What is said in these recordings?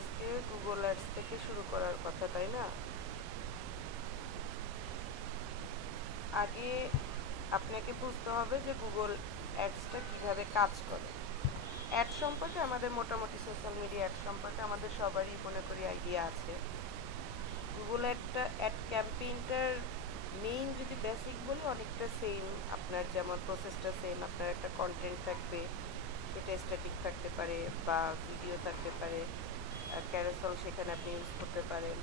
আজকে Google ads থেকে শুরু করার কথা, তাই না? আগে আপনাকে বুঝতে হবে যে গুগল অ্যাডসটা কিভাবে কাজ করে। অ্যাড সম্পর্কে আমাদের মোটামুটি সোশ্যাল মিডিয়া অ্যাড সম্পর্কে আমাদের সবারই মনে করি আইডিয়া আছে। গুগল অ্যাড ক্যাম্পেইনটার মেইন যদি বেসিক বলি অনেকটা সেম, আপনার যেমন প্রসেসটা সেম। আপনার একটা কন্টেন্ট থাকবে, সেটা স্ট্যাটিক থাকতে পারে বা ভিডিও থাকতে পারে, ক্যারাসেল সেখানে আপনি ইউজ করতে পারেন।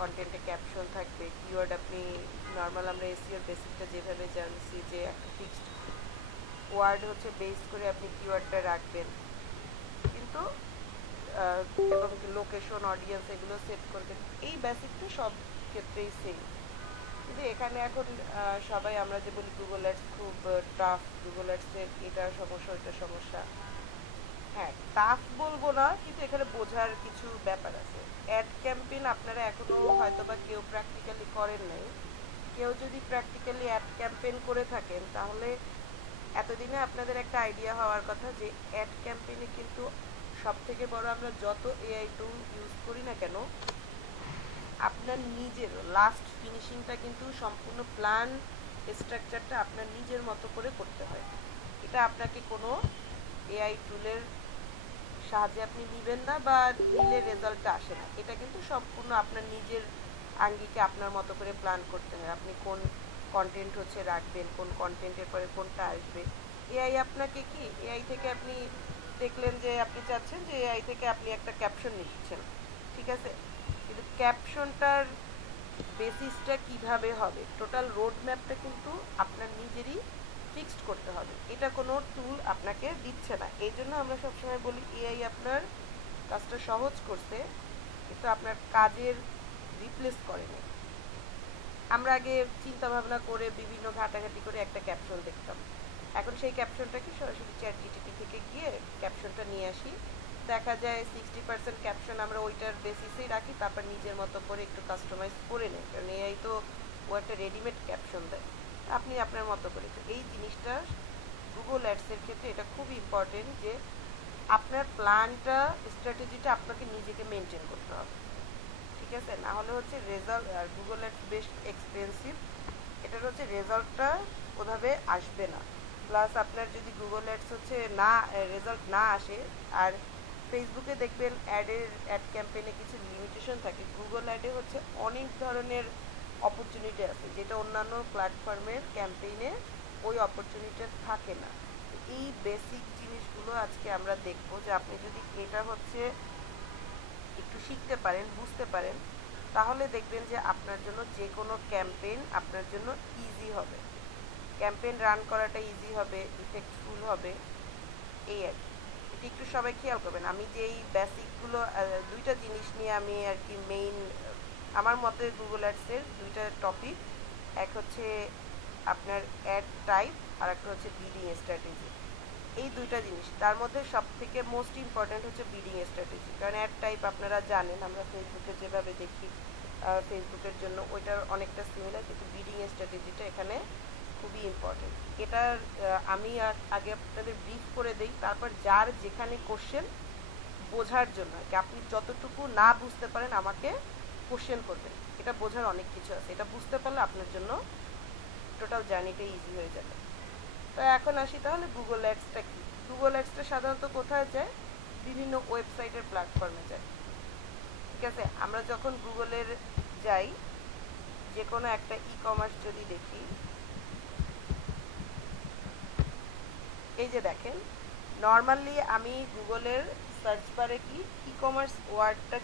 কন্টেন্টে ক্যাপশন থাকবে, কিওয়ার্ড আপনি নর্মাল আমরা এসইওর বেসিকটা যেভাবে জানছি যে একটা ফিক্সড ওয়ার্ড হচ্ছে বেস করে আপনি কিওয়ার্ডটা রাখবেন, কিন্তু এবং লোকেশন অডিয়েন্স এগুলো সেট করবেন। এই বেসিকটা সব ক্ষেত্রেই সেম, কিন্তু এখানে এখন সবাই আমরা যে বলি গুগল অ্যাডস খুব টাফ, গুগল অ্যাডসের এটা সমস্যা ওইটা সমস্যা। হ্যাঁ, টাফ বলবো না, কিন্তু এখানে বোঝার কিছু ব্যাপার আছে। অ্যাড ক্যাম্পেইন আপনারা এখনো হয়তো বা কেউ প্র্যাকটিক্যালি করেন নাই। কেউ যদি প্র্যাকটিক্যালি অ্যাড ক্যাম্পেইন করে থাকেন তাহলে এতদিনে আপনাদের একটা আইডিয়া হওয়ার কথা যে অ্যাড ক্যাম্পেইনে কিন্তু সব থেকে বড় আমরা যত এআই টুল ইউজ করি না কেন, আপনার নিজের লাস্ট ফিনিশিংটা কিন্তু সম্পূর্ণ প্ল্যান স্ট্রাকচারটা আপনার নিজের মতো করে করতে হয়। এটা আপনাকে কোনো এআই টুলের সাহায্যে আপনি নেবেন না বা নিলে রেজাল্টটা আসে না। এটা কিন্তু সম্পূর্ণ আপনার নিজের আঙ্গিকে আপনার মতো করে প্ল্যান করতে হয়। আপনি কোন কন্টেন্ট হচ্ছে রাখবেন, কোন কন্টেন্টের পরে কোনটা আসবে। এআই আপনাকে কি, এআই থেকে আপনি দেখলেন যে আপনি চাচ্ছেন যে এআই থেকে আপনি একটা ক্যাপশন নিচ্ছেন, ঠিক আছে, কিন্তু ক্যাপশনটার বেসিসটা কিভাবে হবে, টোটাল রোড ম্যাপটা কিন্তু আপনার নিজেরই ফিক্সড করতে হবে। এটা কোনো টুল আপনাকে দিচ্ছে না। এই জন্য আমরা সবসময় বলি এআই আপনার কাজটা সহজ করছে, কিন্তু আপনার কাজের রিপ্লেস করেনি। আমরা আগে চিন্তা ভাবনা করে বিভিন্ন ঘাটাঘাটি করে একটা ক্যাপশন দেখতাম, এখন সেই ক্যাপশনটাকে সরাসরি চ্যাট জিটিপি থেকে গিয়ে ক্যাপশনটা নিয়ে আসি। দেখা যায় 60% ক্যাপশন আমরা ওইটার বেসিসেই রাখি, তারপর নিজের মতো করে একটু কাস্টমাইজ করে নেই, কারণ এআই তো ও একটা রেডিমেড ক্যাপশন দেয়, আপনি আপনার মতো করে। তো এই জিনিসটা গুগল অ্যাডসের ক্ষেত্রে এটা খুব ইম্পর্টেন্ট যে আপনার প্ল্যানটা স্ট্র্যাটেজিটা আপনাকে নিজেকে মেনটেন করতে হবে, ঠিক আছে? না হলে হচ্ছে রেজাল্ট, আর গুগল অ্যাডস বেশ এক্সপেন্সিভ, এটার হচ্ছে রেজাল্টটা ওভাবে আসবে না। প্লাস আপনার যদি গুগল অ্যাডস হচ্ছে না রেজাল্ট না আসে, আর ফেসবুকে দেখবেন অ্যাড ক্যাম্পেইনে কিছু লিমিটেশন থাকে, গুগল অ্যাডে হচ্ছে অনেক ধরনের অপরচুনিটি আছে যেটা অন্যান্য প্ল্যাটফর্মের ক্যাম্পেইনে ওই অপরচুনিটি থাকে না। এই বেসিক জিনিসগুলো আজকে আমরা দেখব যে আপনি যদি এটা হচ্ছে একটু শিখতে পারেন, বুঝতে পারেন, তাহলে দেখবেন যে আপনার জন্য যে কোনো ক্যাম্পেইন আপনার জন্য ইজি হবে, ক্যাম্পেইন রান করাটা ইজি হবে, ইফেক্টফুল হবে। এই আর কি, এটা একটু সবাই খেয়াল করবেন। আমি যে এই বেসিকগুলো দুইটা জিনিস নিয়ে আমি আর কি মেইন, আমার মতে গুগল অ্যাডসের দুইটা টপিক, এক হচ্ছে আপনার অ্যাড টাইপ আর একটা হচ্ছে বিডিং স্ট্র্যাটেজি। এই দুইটা জিনিস, তার মধ্যে সব থেকে মোস্ট ইম্পর্ট্যান্ট হচ্ছে বিডিং স্ট্র্যাটেজি, কারণ অ্যাড টাইপ আপনারা জানেন আমরা ফেসবুকে যেভাবে দেখি, ফেসবুকের জন্য ওইটার অনেকটা সিমিলার, কিন্তু বিডিং স্ট্র্যাটেজিটা এখানে খুবই ইম্পর্টেন্ট। এটার আমি আগে আপনাদের ব্রিফ করে দিই, তারপর যার যেখানে কোশ্চেন বোঝার জন্য আর কি, আপনি যতটুকু না বুঝতে পারেন আমাকে কোশ্চেন করবেন। এটা বোঝার অনেক কিছু আছে, এটা বুঝতে পারলে আপনার জন্য টোটাল জার্নিটা ইজি হয়ে যাবে। তো এখন আসি তাহলে গুগল অ্যাডসটা কি। গুগল অ্যাডসটা সাধারণত কোথায় যায়? বিভিন্ন ওয়েবসাইটের প্ল্যাটফর্মে যায়, ঠিক আছে? আমরা যখন গুগলের যাই, যে কোনো একটা ই কমার্স যদি দেখি, এই যে দেখেন, নর্মালি আমি গুগলের সার্চ বারে কি ই কমার্স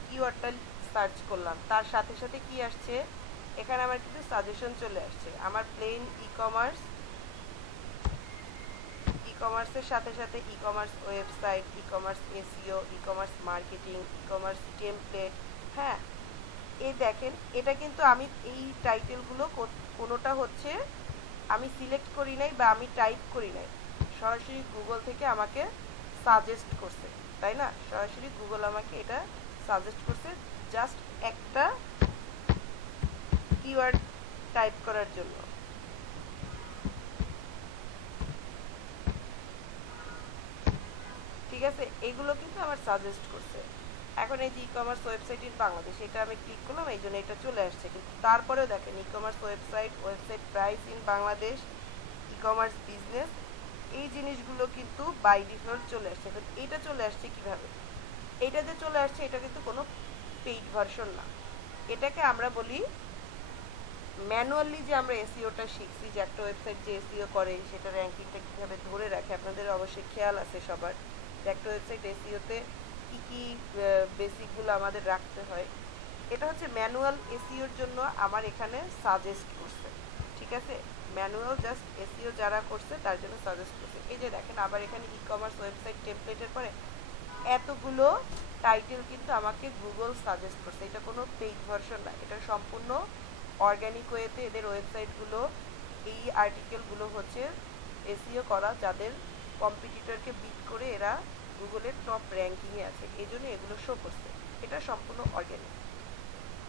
কিওয়ার্ডটা সার্চ করলাম, তার সাথে সাথে কি আসছে, এখানে আমার কিন্তু সাজেশন চলে আসছে। আমার প্লেন ই কমার্সের সাথে সাথে e commerce website, e commerce SEO, e commerce marketing, e commerce template. হ্যাঁ, এই দেখেন, এটা কিন্তু আমি এই টাইটেলগুলো কোনোটা হচ্ছে আমি সিলেক্ট করি নাই বা আমি টাইপ করি নাই, সরাসরি গুগল থেকে আমাকে সাজেস্ট করছে, তাই না? সরাসরি গুগল আমাকে এটা সাজেস্ট করছে জাস্ট একটা কিওয়ার্ড টাইপ করার জন্য, ঠিক আছে? এগুলো কিন্তু আমার সাজেস্ট করছে। এখন এই যে e commerce website in Bangladesh, এটা আমি ক্লিক করলাম, এই জন্য এটা চলে আসছে। কিন্তু তারপরেও দেখেন e commerce website price in Bangladesh, e commerce business, এই জিনিসগুলো কিন্তু বাই ডিফল্ট চলে আসছে। এখন এটা চলে আসছে কিভাবে? এটা যে চলে আসছে এটা কিন্তু কোনো পেইড ভার্সন না, এটাকে আমরা বলি ম্যানুয়ালি যে আমরা এসইওটা শিখছি, যে একটা ওয়েবসাইট যে এসইও করে সেটা র্যাঙ্কিংটা কীভাবে ধরে রাখে। আপনাদের অবশ্যই খেয়াল আছে সবার যে একটা ওয়েবসাইট এসইওতে কী কী বেসিকগুলো আমাদের রাখতে হয়। এটা হচ্ছে ম্যানুয়াল এসইওর জন্য আমার এখানে সাজেস্ট করছে, ঠিক আছে? ম্যানুয়াল জাস্ট এসইও যারা করছে তার জন্য সাজেস্ট করছে। এই যে দেখেন আবার এখানে ই কমার্স ওয়েবসাইট টেমপ্লেটের পরে এতগুলো টাইটেল কিন্তু আমাকে গুগল সাজেস্ট করছে। এটা কোনো পেইড ভার্সন না, এটা সম্পূর্ণ অর্গ্যানিক ওয়েতে এদের ওয়েবসাইটগুলো, এই আর্টিকেলগুলো হচ্ছে এসইও করা, যাদের কম্পিটিটরকে বিট করে এরা গুগলের টপ র্যাঙ্কিংয়ে আছে, এই জন্য এগুলো শো করছে। এটা সম্পূর্ণ অর্গ্যানিক,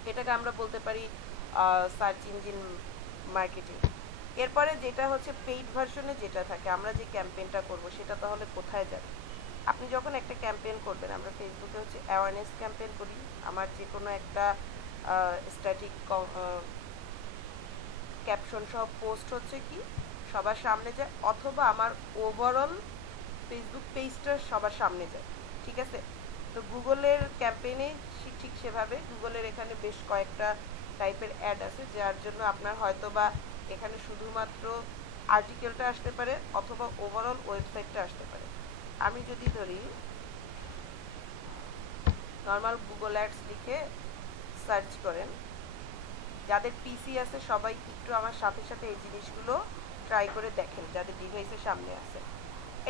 এটাকে আমরা বলতে পারি সার্চ ইঞ্জিন মার্কেটিং। এরপরে যেটা হচ্ছে পেইড ভার্সনে যেটা থাকে, আমরা যে ক্যাম্পেইনটা করব সেটা তাহলে কোথায় যাবে? আপনি যখন একটা ক্যাম্পেইন করবেন, আমরা ফেসবুকে হচ্ছে অ্যাওয়ারনেস ক্যাম্পেইন করি, আমার যে কোনো একটা স্ট্যাটিক ক্যাপশন সহ পোস্ট হচ্ছে কি সবার সামনে যায়, অথবা আমার ওভারঅল ফেসবুক পেজটা সবার সামনে যায়, ঠিক আছে? তো গুগলের ক্যাম্পেইনে ঠিক সেভাবে গুগলের এখানে বেশ কয়েকটা টাইপের অ্যাড আছে, যার জন্য আপনার হয়তো বা এখানে শুধুমাত্র আর্টিকেলটা আসতে পারে অথবা ওভারঅল ওয়েবসাইটটা আসতে পারে। আমি যদি ধরি নর্মাল গুগল অ্যাডস লিখে সার্চ করেন, যাদের পিসি আছে সবাই একটু আমার সাথে সাথে এই জিনিসগুলো ট্রাই করে দেখেন, যাদের ডিভাইসের সামনে আছে।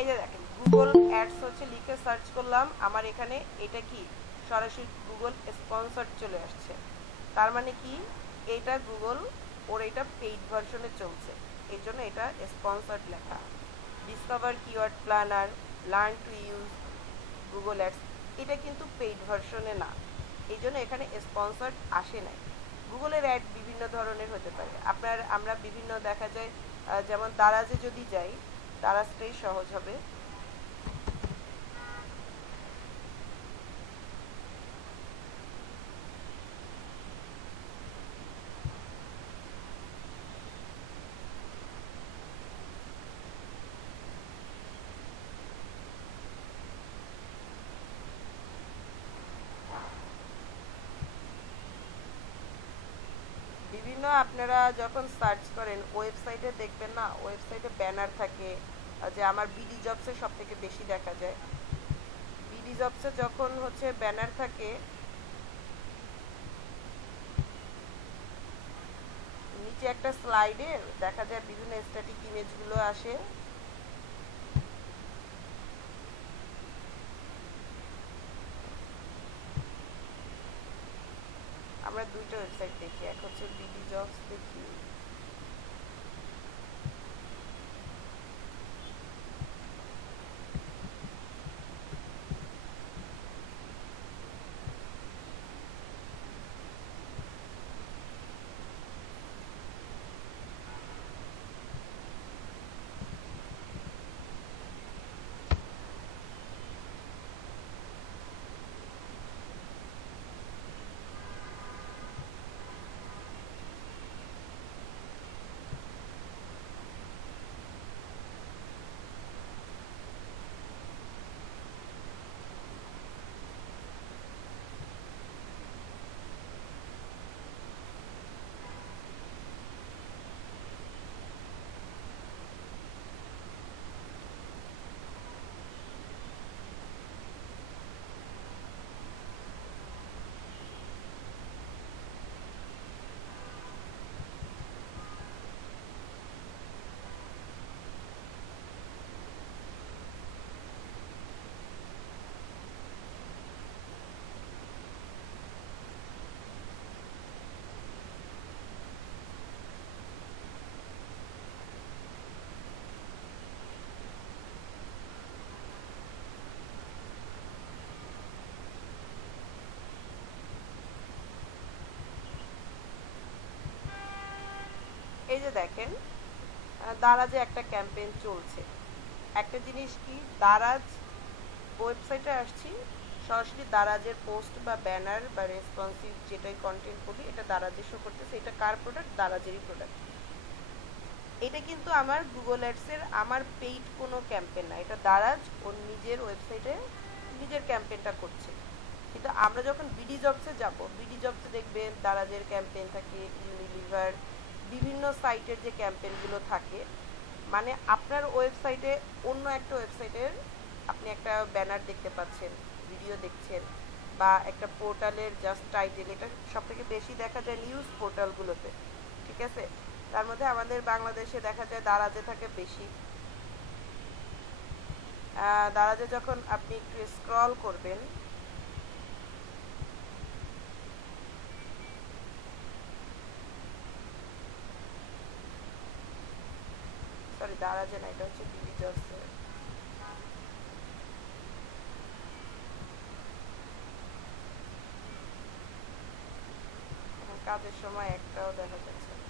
এই যে দেখেন গুগল অ্যাডস হচ্ছে লিখে সার্চ করলাম, আমার এখানে এটা কি সরাসরি গুগল স্পন্সর্ড চলে আসছে। তার মানে কি এটা গুগল ওর এটা পেইড ভার্সনে চলছে, এই জন্য এটা স্পন্সর্ড লেখা। Discover keyword planner, learn to use Google Ads, এটা কিন্তু পেইড ভার্সনে না, এই জন্য এখানে স্পন্সর্ড আসে নাই। গুগলের অ্যাড বিভিন্ন ধরনের হতে পারে, আমরা বিভিন্ন দেখা যায়, যেমন দারাজে যদি যাই, দারাজটাই সহজ হবে। বিভিন্ন আপনারা যখন সার্চ করেন ওয়েবসাইটে দেখবেন না, ওয়েবসাইটে ব্যানার থাকে, যে আমার বিডি জবসে সব থেকে বেশি দেখা যায়। বিডি জবসে যখন হচ্ছে ব্যানার থাকে, নিচে একটা স্লাইডে দেখা যায় বিভিন্ন স্ট্যাটিক ইমেজগুলো আসে। আমরা দুইটা ওয়েবসাইট দেখি, এক হচ্ছে বিডি জবস দেখি, এই যে দেখেন দারাজে একটা ক্যাম্পেইন চলছে। একটা জিনিস কি, দারাজ ওয়েবসাইটে আসছি, সরাসরি দারাজের পোস্ট বা ব্যানার বা রেসপন্সিভ যেটাই কন্টেন্ট বলি, এটা দারাজে শো করতেছে। এটা কার প্রোডাক্ট? দারাজেরই প্রোডাক্ট। এটা কিন্তু আমার গুগল অ্যাডসের আমার পেইড কোনো ক্যাম্পেইন না, এটা দারাজ ওর নিজের ওয়েবসাইটে নিজের ক্যাম্পেইনটা করছে। কিন্তু আমরা যখন বিডি জবসে যাব, বিডি জবসে দেখবেন দারাজের ক্যাম্পেইন থাকে, ইউনিলিভার, বিভিন্ন সাইটের যে ক্যাম্পেইনগুলো থাকে, মানে আপনার ওয়েবসাইটে অন্য একটা ওয়েবসাইটের আপনি একটা ব্যানার দেখতে পাচ্ছেন, ভিডিও দেখছেন, বা একটা পোর্টালের জাস্ট টাইটেল, এটা সবথেকে বেশি দেখা যায় নিউজ পোর্টালগুলোতে, ঠিক আছে? তার মধ্যে আমাদের বাংলাদেশে দেখা যায় দারাজে থাকে বেশি। দারাজে যখন আপনি একটু স্ক্রল করবেন, সরি দারাজে না, এটা হচ্ছে বিডি জবসে। কাজের সময় একটাও দেখা যাচ্ছে না।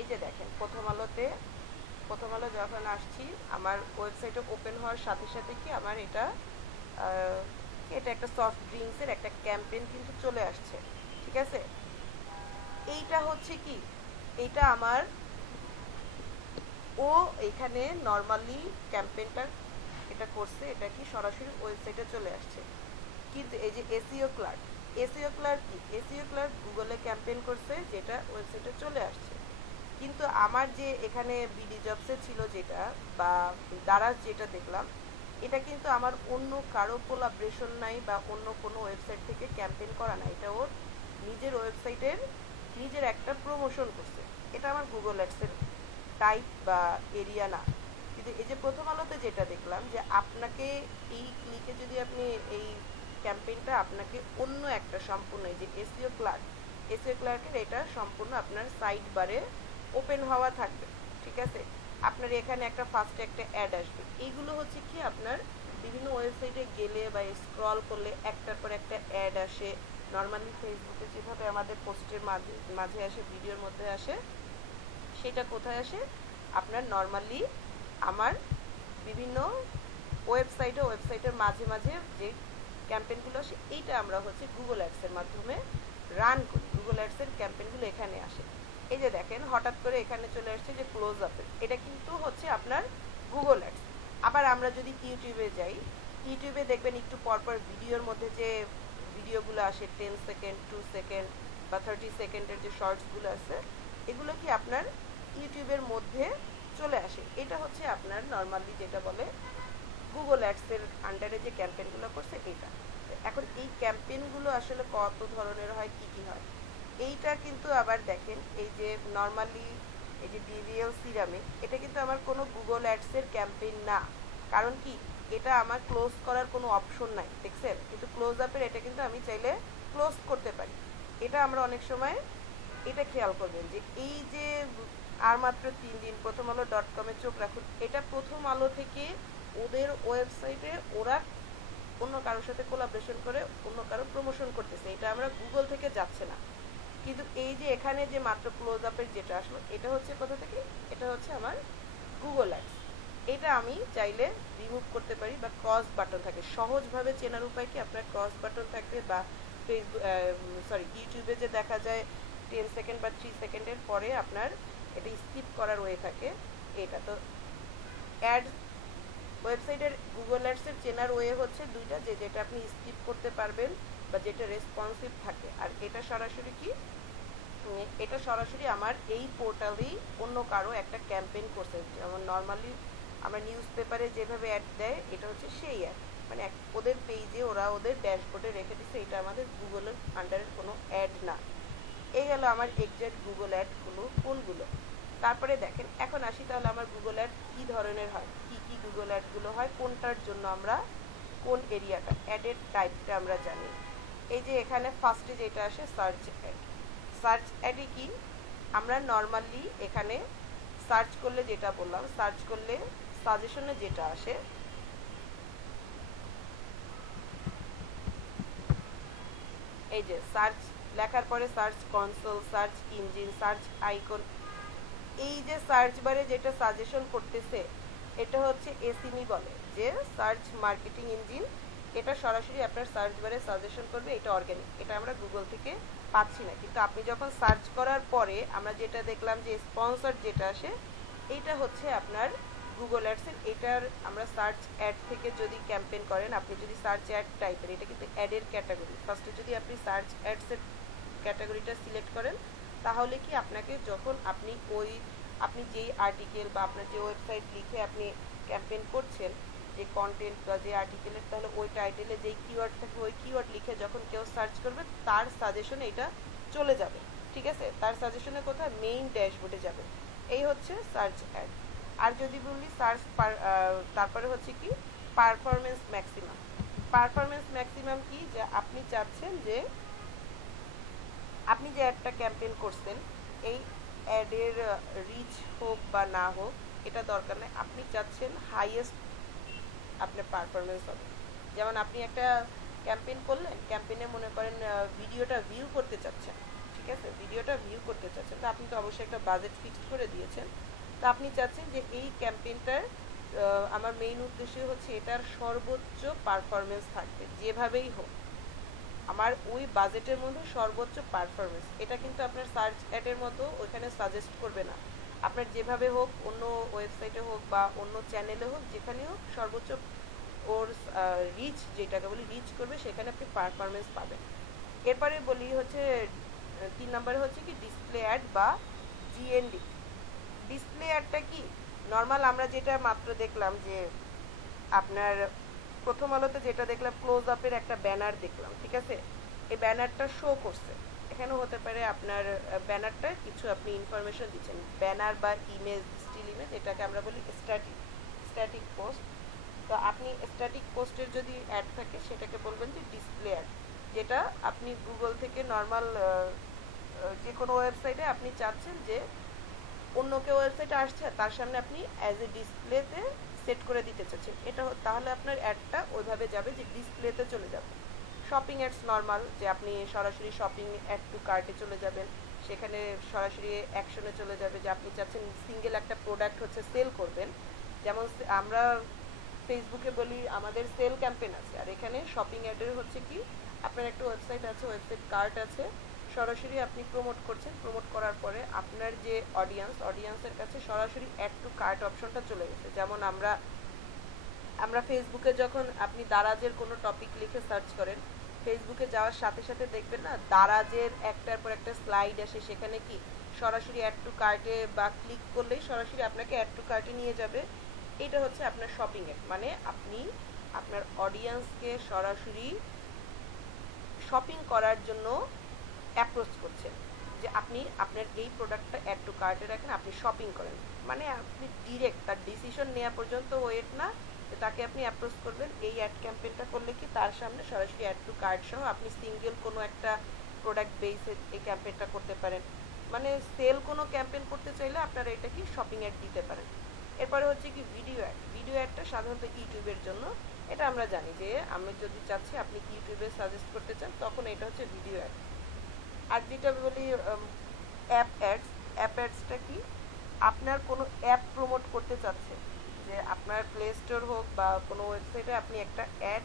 এই যে দেখেন প্রথম আলো যখন আসছি, আমার ওয়েবসাইটে ওপেন হওয়ার সাথে সাথে কি আমার এটা একটা সফট ড্রিঙ্কসের একটা ক্যাম্পেইন কিন্তু চলে আসছে, ঠিক আছে? এইটা হচ্ছে কি, এইটা আমার ও এখানে নর্মালি ক্যাম্পেইনটা এটা করছে, এটা কি সরাসরি ওয়েবসাইটে চলে আসছে। কিন্তু এই যে এসইও ক্লার্ক, এসইও ক্লার্ক কি, এসইও ক্লার্ক গুগলে ক্যাম্পেইন করছে যেটা ওয়েবসাইটে চলে আসছে। কিন্তু আমার যে এখানে বিডি জবসে ছিল যেটা, বা দারাজ যেটা দেখলাম, এটা কিন্তু আমার অন্য কারো কোলাবরেশন নাই বা অন্য কোনো ওয়েবসাইট থেকে ক্যাম্পেইন করা নাই, এটা ওর নিজের ওয়েবসাইটের নিজের একটা প্রমোশন করছে। এটা আমার গুগল অ্যাডসের টাইপ বা এরিয়া না। কিন্তু এই যে প্রথম আলোতে যেটা দেখলাম, যে আপনাকে এই ক্লিকে যদি আপনি এই ক্যাম্পেইনটা আপনাকে অন্য একটা সম্পূর্ণ, এই যে এসইও ক্লার্কের এটা সম্পূর্ণ আপনার সাইড বারে ওপেন হওয়া থাকবে, ঠিক আছে? আপনার এখানে একটা ফার্স্টে একটা অ্যাড আসবে। এইগুলো হচ্ছে কি আপনার বিভিন্ন ওয়েবসাইটে গেলে বা স্ক্রল করলে একটার পর একটা অ্যাড আসে। নর্মালি ফেসবুকে যেভাবে আমাদের পোস্টের মাঝে আসে, ভিডিওর মধ্যে আসে, সেটা কোথায় আসে? আপনার নর্মালি আমার বিভিন্ন ওয়েবসাইটের মাঝে মাঝে যে ক্যাম্পেইনগুলো আসে, এইটা আমরা হচ্ছে গুগল অ্যাডসের মাধ্যমে রান করি। গুগল অ্যাডসের ক্যাম্পেইনগুলো এখানে আসে। এই যে দেখেন হঠাৎ করে এখানে চলে আসছে যে ক্লোজ আপের, এটা কিন্তু হচ্ছে আপনার গুগল অ্যাডস। আবার আমরা যদি ইউটিউবে যাই, ইউটিউবে দেখবেন একটু পরপর ভিডিওর মধ্যে যে ভিডিওগুলো আসে 10 সেকেন্ড, 2 সেকেন্ড বা 30 সেকেন্ডের যে শর্টসগুলো আছে, এগুলো কি আপনার ইউটিউবের মধ্যে চলে আসে। এটা হচ্ছে আপনার নর্মালি যেটা বলে গুগল অ্যাডসের আন্ডারে যে ক্যাম্পেইনগুলো করছে এটা। এখন এই ক্যাম্পেইনগুলো আসলে কত ধরনের হয়, কি কি হয়, এইটা কিন্তু আবার দেখেন, এই যে নর্মালি এই যে ডিভিএল সিরামিক, এটা কিন্তু আমার কোনো গুগল অ্যাডসের ক্যাম্পেইন না। কারণ কি, এটা আমার ক্লোজ করার কোনো অপশন নাই, দেখছেন? কিন্তু ক্লোজ আপের এটা কিন্তু আমি চাইলে ক্লোজ করতে পারি। এটা আমরা অনেক সময় এটা খেয়াল করবেন যে এই যে আর মাত্র 3 দিন প্রথমআলো.com-এ চোখ রাখুন। এটা প্রথম আলো থেকে ওদের ওয়েবসাইটে ওরা অন্য কারোর সাথে কোলাবরেশন করে অন্য কারো প্রমোশন করতেছে, এটা আমরা গুগল থেকে যাচ্ছে না। কিন্তু এই যে এখানে যে মাত্র ক্লোজ আপের যেটা আসলো, এটা হচ্ছে কোথা থেকে? এটা হচ্ছে আমার গুগল অ্যাডস। এটা আমি চাইলে রিমুভ করতে পারি, বা ক্রস বাটন থাকে। সহজভাবে চেনার উপায় কি, আপনার ক্রস বাটন থাকবে, বা ফেসবুক ইউটিউবে যে দেখা যায় 10 সেকেন্ড বা 3 সেকেন্ডের পরে আপনার এটা স্কিপ করার ওয়ে থাকে। এটা তো অ্যাড ওয়েবসাইটের গুগল অ্যাডসের চেনার ওয়ে হচ্ছে দুইটা, যেটা আপনি স্কিপ করতে পারবেন বা যেটা রেসপন্সিভ থাকে। আর এটা সরাসরি কি, এটা সরাসরি আমার এই পোর্টালেই অন্য কারো একটা ক্যাম্পেইন করছে। যেমন নর্মালি আমরা নিউজ পেপারে যেভাবে অ্যাড দেয়, এটা হচ্ছে সেই অ্যাড, মানে ওদের পেজে ওরা ওদের ড্যাশবোর্ডে রেখে দিচ্ছে, এটা আমাদের গুগলের আন্ডারের কোনো অ্যাড না। এই গেল আমার এক্সাক্ট গুগল অ্যাডগুলো কোনগুলো। তারপরে দেখেন, এখন আসি তাহলে আমার গুগল অ্যাড কী ধরনের হয়, কি কি গুগল অ্যাডগুলো হয়, কোনটার জন্য আমরা কোন এরিয়াটা অ্যাডের টাইপটা আমরা জানি। এই যে এখানে ফার্স্টে যেটা আসে সার্চ অ্যাড। সার্চ অ্যাডে কি, আমরা নর্মালি এখানে সার্চ করলে যেটা বললাম, সার্চ করলে সাজেশনে যেটা আসে, এই যে সার্চ লেখার পরে search console, search engine, search icon, এই যে সার্চ বারে যেটা সাজেশন করতেছে, এটা হচ্ছে এসিমি বলে, যে সার্চ মার্কেটিং ইঞ্জিন। এটা সরাসরি আপনার সার্চ বারে সাজেশন করবে, এটা অর্গানিক, এটা আমরা গুগল থেকে পাচ্ছি না। কিন্তু আপনি যখন সার্চ করার পরে আমরা যেটা দেখলাম যে স্পন্সর যেটা আসে, এইটা হচ্ছে আপনার গুগল অ্যাডসের। এটার আমরা সার্চ অ্যাড থেকে যদি ক্যাম্পেইন করেন, আপনি যদি সার্চ অ্যাড টাইপের, এটা কিন্তু অ্যাডের ক্যাটাগরি, ফার্স্টে যদি আপনি সার্চ অ্যাডসের ক্যাটাগরিটা সিলেক্ট করেন, তাহলে কি আপনাকে যখন আপনি যেই আর্টিকেল বা আপনার যে ওয়েবসাইট লিখে আপনি ক্যাম্পেইন করছেন, যে কন্টেন্ট বা যে আর্টিকেলের, তাহলে ওই টাইটেলে যেই কিওয়ার্ড থাকে ওই কিওয়ার্ড লিখে যখন কেউ সার্চ করবে, তার সাজেশনে এটা চলে যাবে। ঠিক আছে, তার সাজেশনে কোথায়, মেইন ড্যাশবোর্ডে যাবে। এই হচ্ছে সার্চ অ্যাড। আর যদি বলি তারপরে হচ্ছে কি পারফরমেন্স ম্যাক্সিমাম। পারফরমেন্স ম্যাক্সিমাম কি, যে আপনি চাচ্ছেন যে আপনি যে একটা ক্যাম্পেইন করছেন, এই অ্যাডের রিচ হোক বা না হোক এটা দরকার নেই, আপনি চাচ্ছেন হাইয়েস্ট আপনার পারফরমেন্স হবে। যেমন আপনি একটা ক্যাম্পেইন করলেন, ক্যাম্পেইনে মনে করেন ভিডিওটা ভিউ করতে চাচ্ছেন, ঠিক আছে, ভিডিওটা ভিউ করতে চাচ্ছেন, তো আপনি তো অবশ্যই একটা বাজেট ফিক্সড করে দিয়েছেন। তো আপনি চাচ্ছেন যে এই ক্যাম্পেইনটার আমার মেইন উদ্দেশ্য হচ্ছে এটার সর্বোচ্চ পারফরমেন্স থাকবে, যেভাবেই হোক আমার ওই বাজেটের মধ্যে সর্বোচ্চ পারফরমেন্স। এটা কিন্তু আপনার সার্চ অ্যাডের মতো ওইখানে সাজেস্ট করবে না, আপনার যেভাবে হোক, অন্য ওয়েবসাইটে হোক বা অন্য চ্যানেলে হোক, যেখানে হোক সর্বোচ্চ ওর রিচ, যেটাকে বলি রিচ করবে, সেখানে আপনি পারফরমেন্স পাবেন। এরপরে বলি হচ্ছে 3 নম্বরে হচ্ছে কি ডিসপ্লে অ্যাড বা জিএনডি। ডিসপ্লে অ্যাডটা কি, নর্মাল আমরা যেটা মাত্র দেখলাম যে আপনার প্রথম আলোতে যেটা দেখলাম, ক্লোজ আপের একটা ব্যানার দেখলাম, ঠিক আছে, এই ব্যানারটা শো করছে, এখানে হতে পারে আপনার ব্যানারটা কিছু আপনি ইনফরমেশন দিচ্ছেন, ব্যানার বা ইমেজ, স্টিল ইমেজ, এটাকে আমরা বলি স্ট্যাটিক পোস্ট। তো আপনি স্ট্যাটিক পোস্টের যদি অ্যাড থাকে, সেটাকে বলবেন যে ডিসপ্লে অ্যাড, যেটা আপনি গুগল থেকে নর্মাল যে কোনো ওয়েবসাইটে আপনি চাচ্ছেন যে অন্য কেউ ওয়েবসাইটে আসছে, তার সামনে আপনি অ্যাজ এ ডিসপ্লেতে সেট করে দিতে চাচ্ছেন, এটা তাহলে আপনার অ্যাডটা ওইভাবে যাবে যে ডিসপ্লেতে চলে যাবে। শপিং অ্যাডস নর্মাল, যে আপনি সরাসরি শপিং অ্যাড টু কার্টে চলে যাবেন, সেখানে সরাসরি অ্যাকশনে চলে যাবে, যে আপনি চাচ্ছেন সিঙ্গেল একটা প্রোডাক্ট হচ্ছে সেল করবেন। যেমন আমরা ফেসবুকে বলি আমাদের সেল ক্যাম্পেইন আছে, আর এখানে শপিং অ্যাডের হচ্ছে কি, আপনার একটা ওয়েবসাইট আছে, ওয়েবসাইট কার্ট আছে, সরাসরি আপনি প্রমোট করছেন, প্রমোট করার পরে আপনার যে অডিয়েন্সের কাছে সরাসরি অ্যাড টু কার্ট অপশনটা চলে গেছে। যেমন আমরা ফেসবুকে যখন আপনি দারাজের কোনো টপিক লিখে সার্চ করেন, ফেসবুকে যাওয়ার সাথে সাথে দেখবেন না দারাজের একটার পর একটা স্লাইড আসে, সেখানে কি সরাসরি অ্যাড টু কার্টে বা ক্লিক করলেই সরাসরি আপনাকে অ্যাড টু কার্টে নিয়ে যাবে। এটা হচ্ছে আপনার শপিং অ্যাড, মানে আপনি আপনার অডিয়েন্সকে সরাসরি শপিং করার জন্য অ্যাপ্রোচ করছেন, যে আপনি আপনার এই প্রোডাক্টটা অ্যাড টু কার্টে রাখেন, আপনি শপিং করেন, মানে আপনি ডিরেক্ট তার ডিসিশন নেওয়া পর্যন্ত ওয়েট না, যে তাকে আপনি অ্যাপ্রোচ করবেন। এই অ্যাড ক্যাম্পেইনটা করলে কি তার সামনে সরাসরি অ্যাড টু কার্ট সহ আপনি সিঙ্গেল কোনো একটা প্রোডাক্ট বেসে এই ক্যাম্পেইনটা করতে পারেন। মানে সেল কোনো ক্যাম্পেইন করতে চাইলে আপনারা এটা কি শপিং অ্যাড দিতে পারেন। এরপরে হচ্ছে কি ভিডিও অ্যাড। ভিডিও অ্যাডটা সাধারণত ইউটিউবের জন্য, এটা আমরা জানি যে আমি যদি চাচ্ছি আপনি ইউটিউবে সাজেস্ট করতে চান তখন এটা হচ্ছে ভিডিও অ্যাড। আর যেটা বলি অ্যাপ অ্যাডস। অ্যাপ অ্যাডসটা কি, আপনার কোনো অ্যাপ প্রমোট করতে চাচ্ছেন, যে আপনার প্লে স্টোর হোক বা কোনো ওয়েবসাইটে আপনি একটা অ্যাড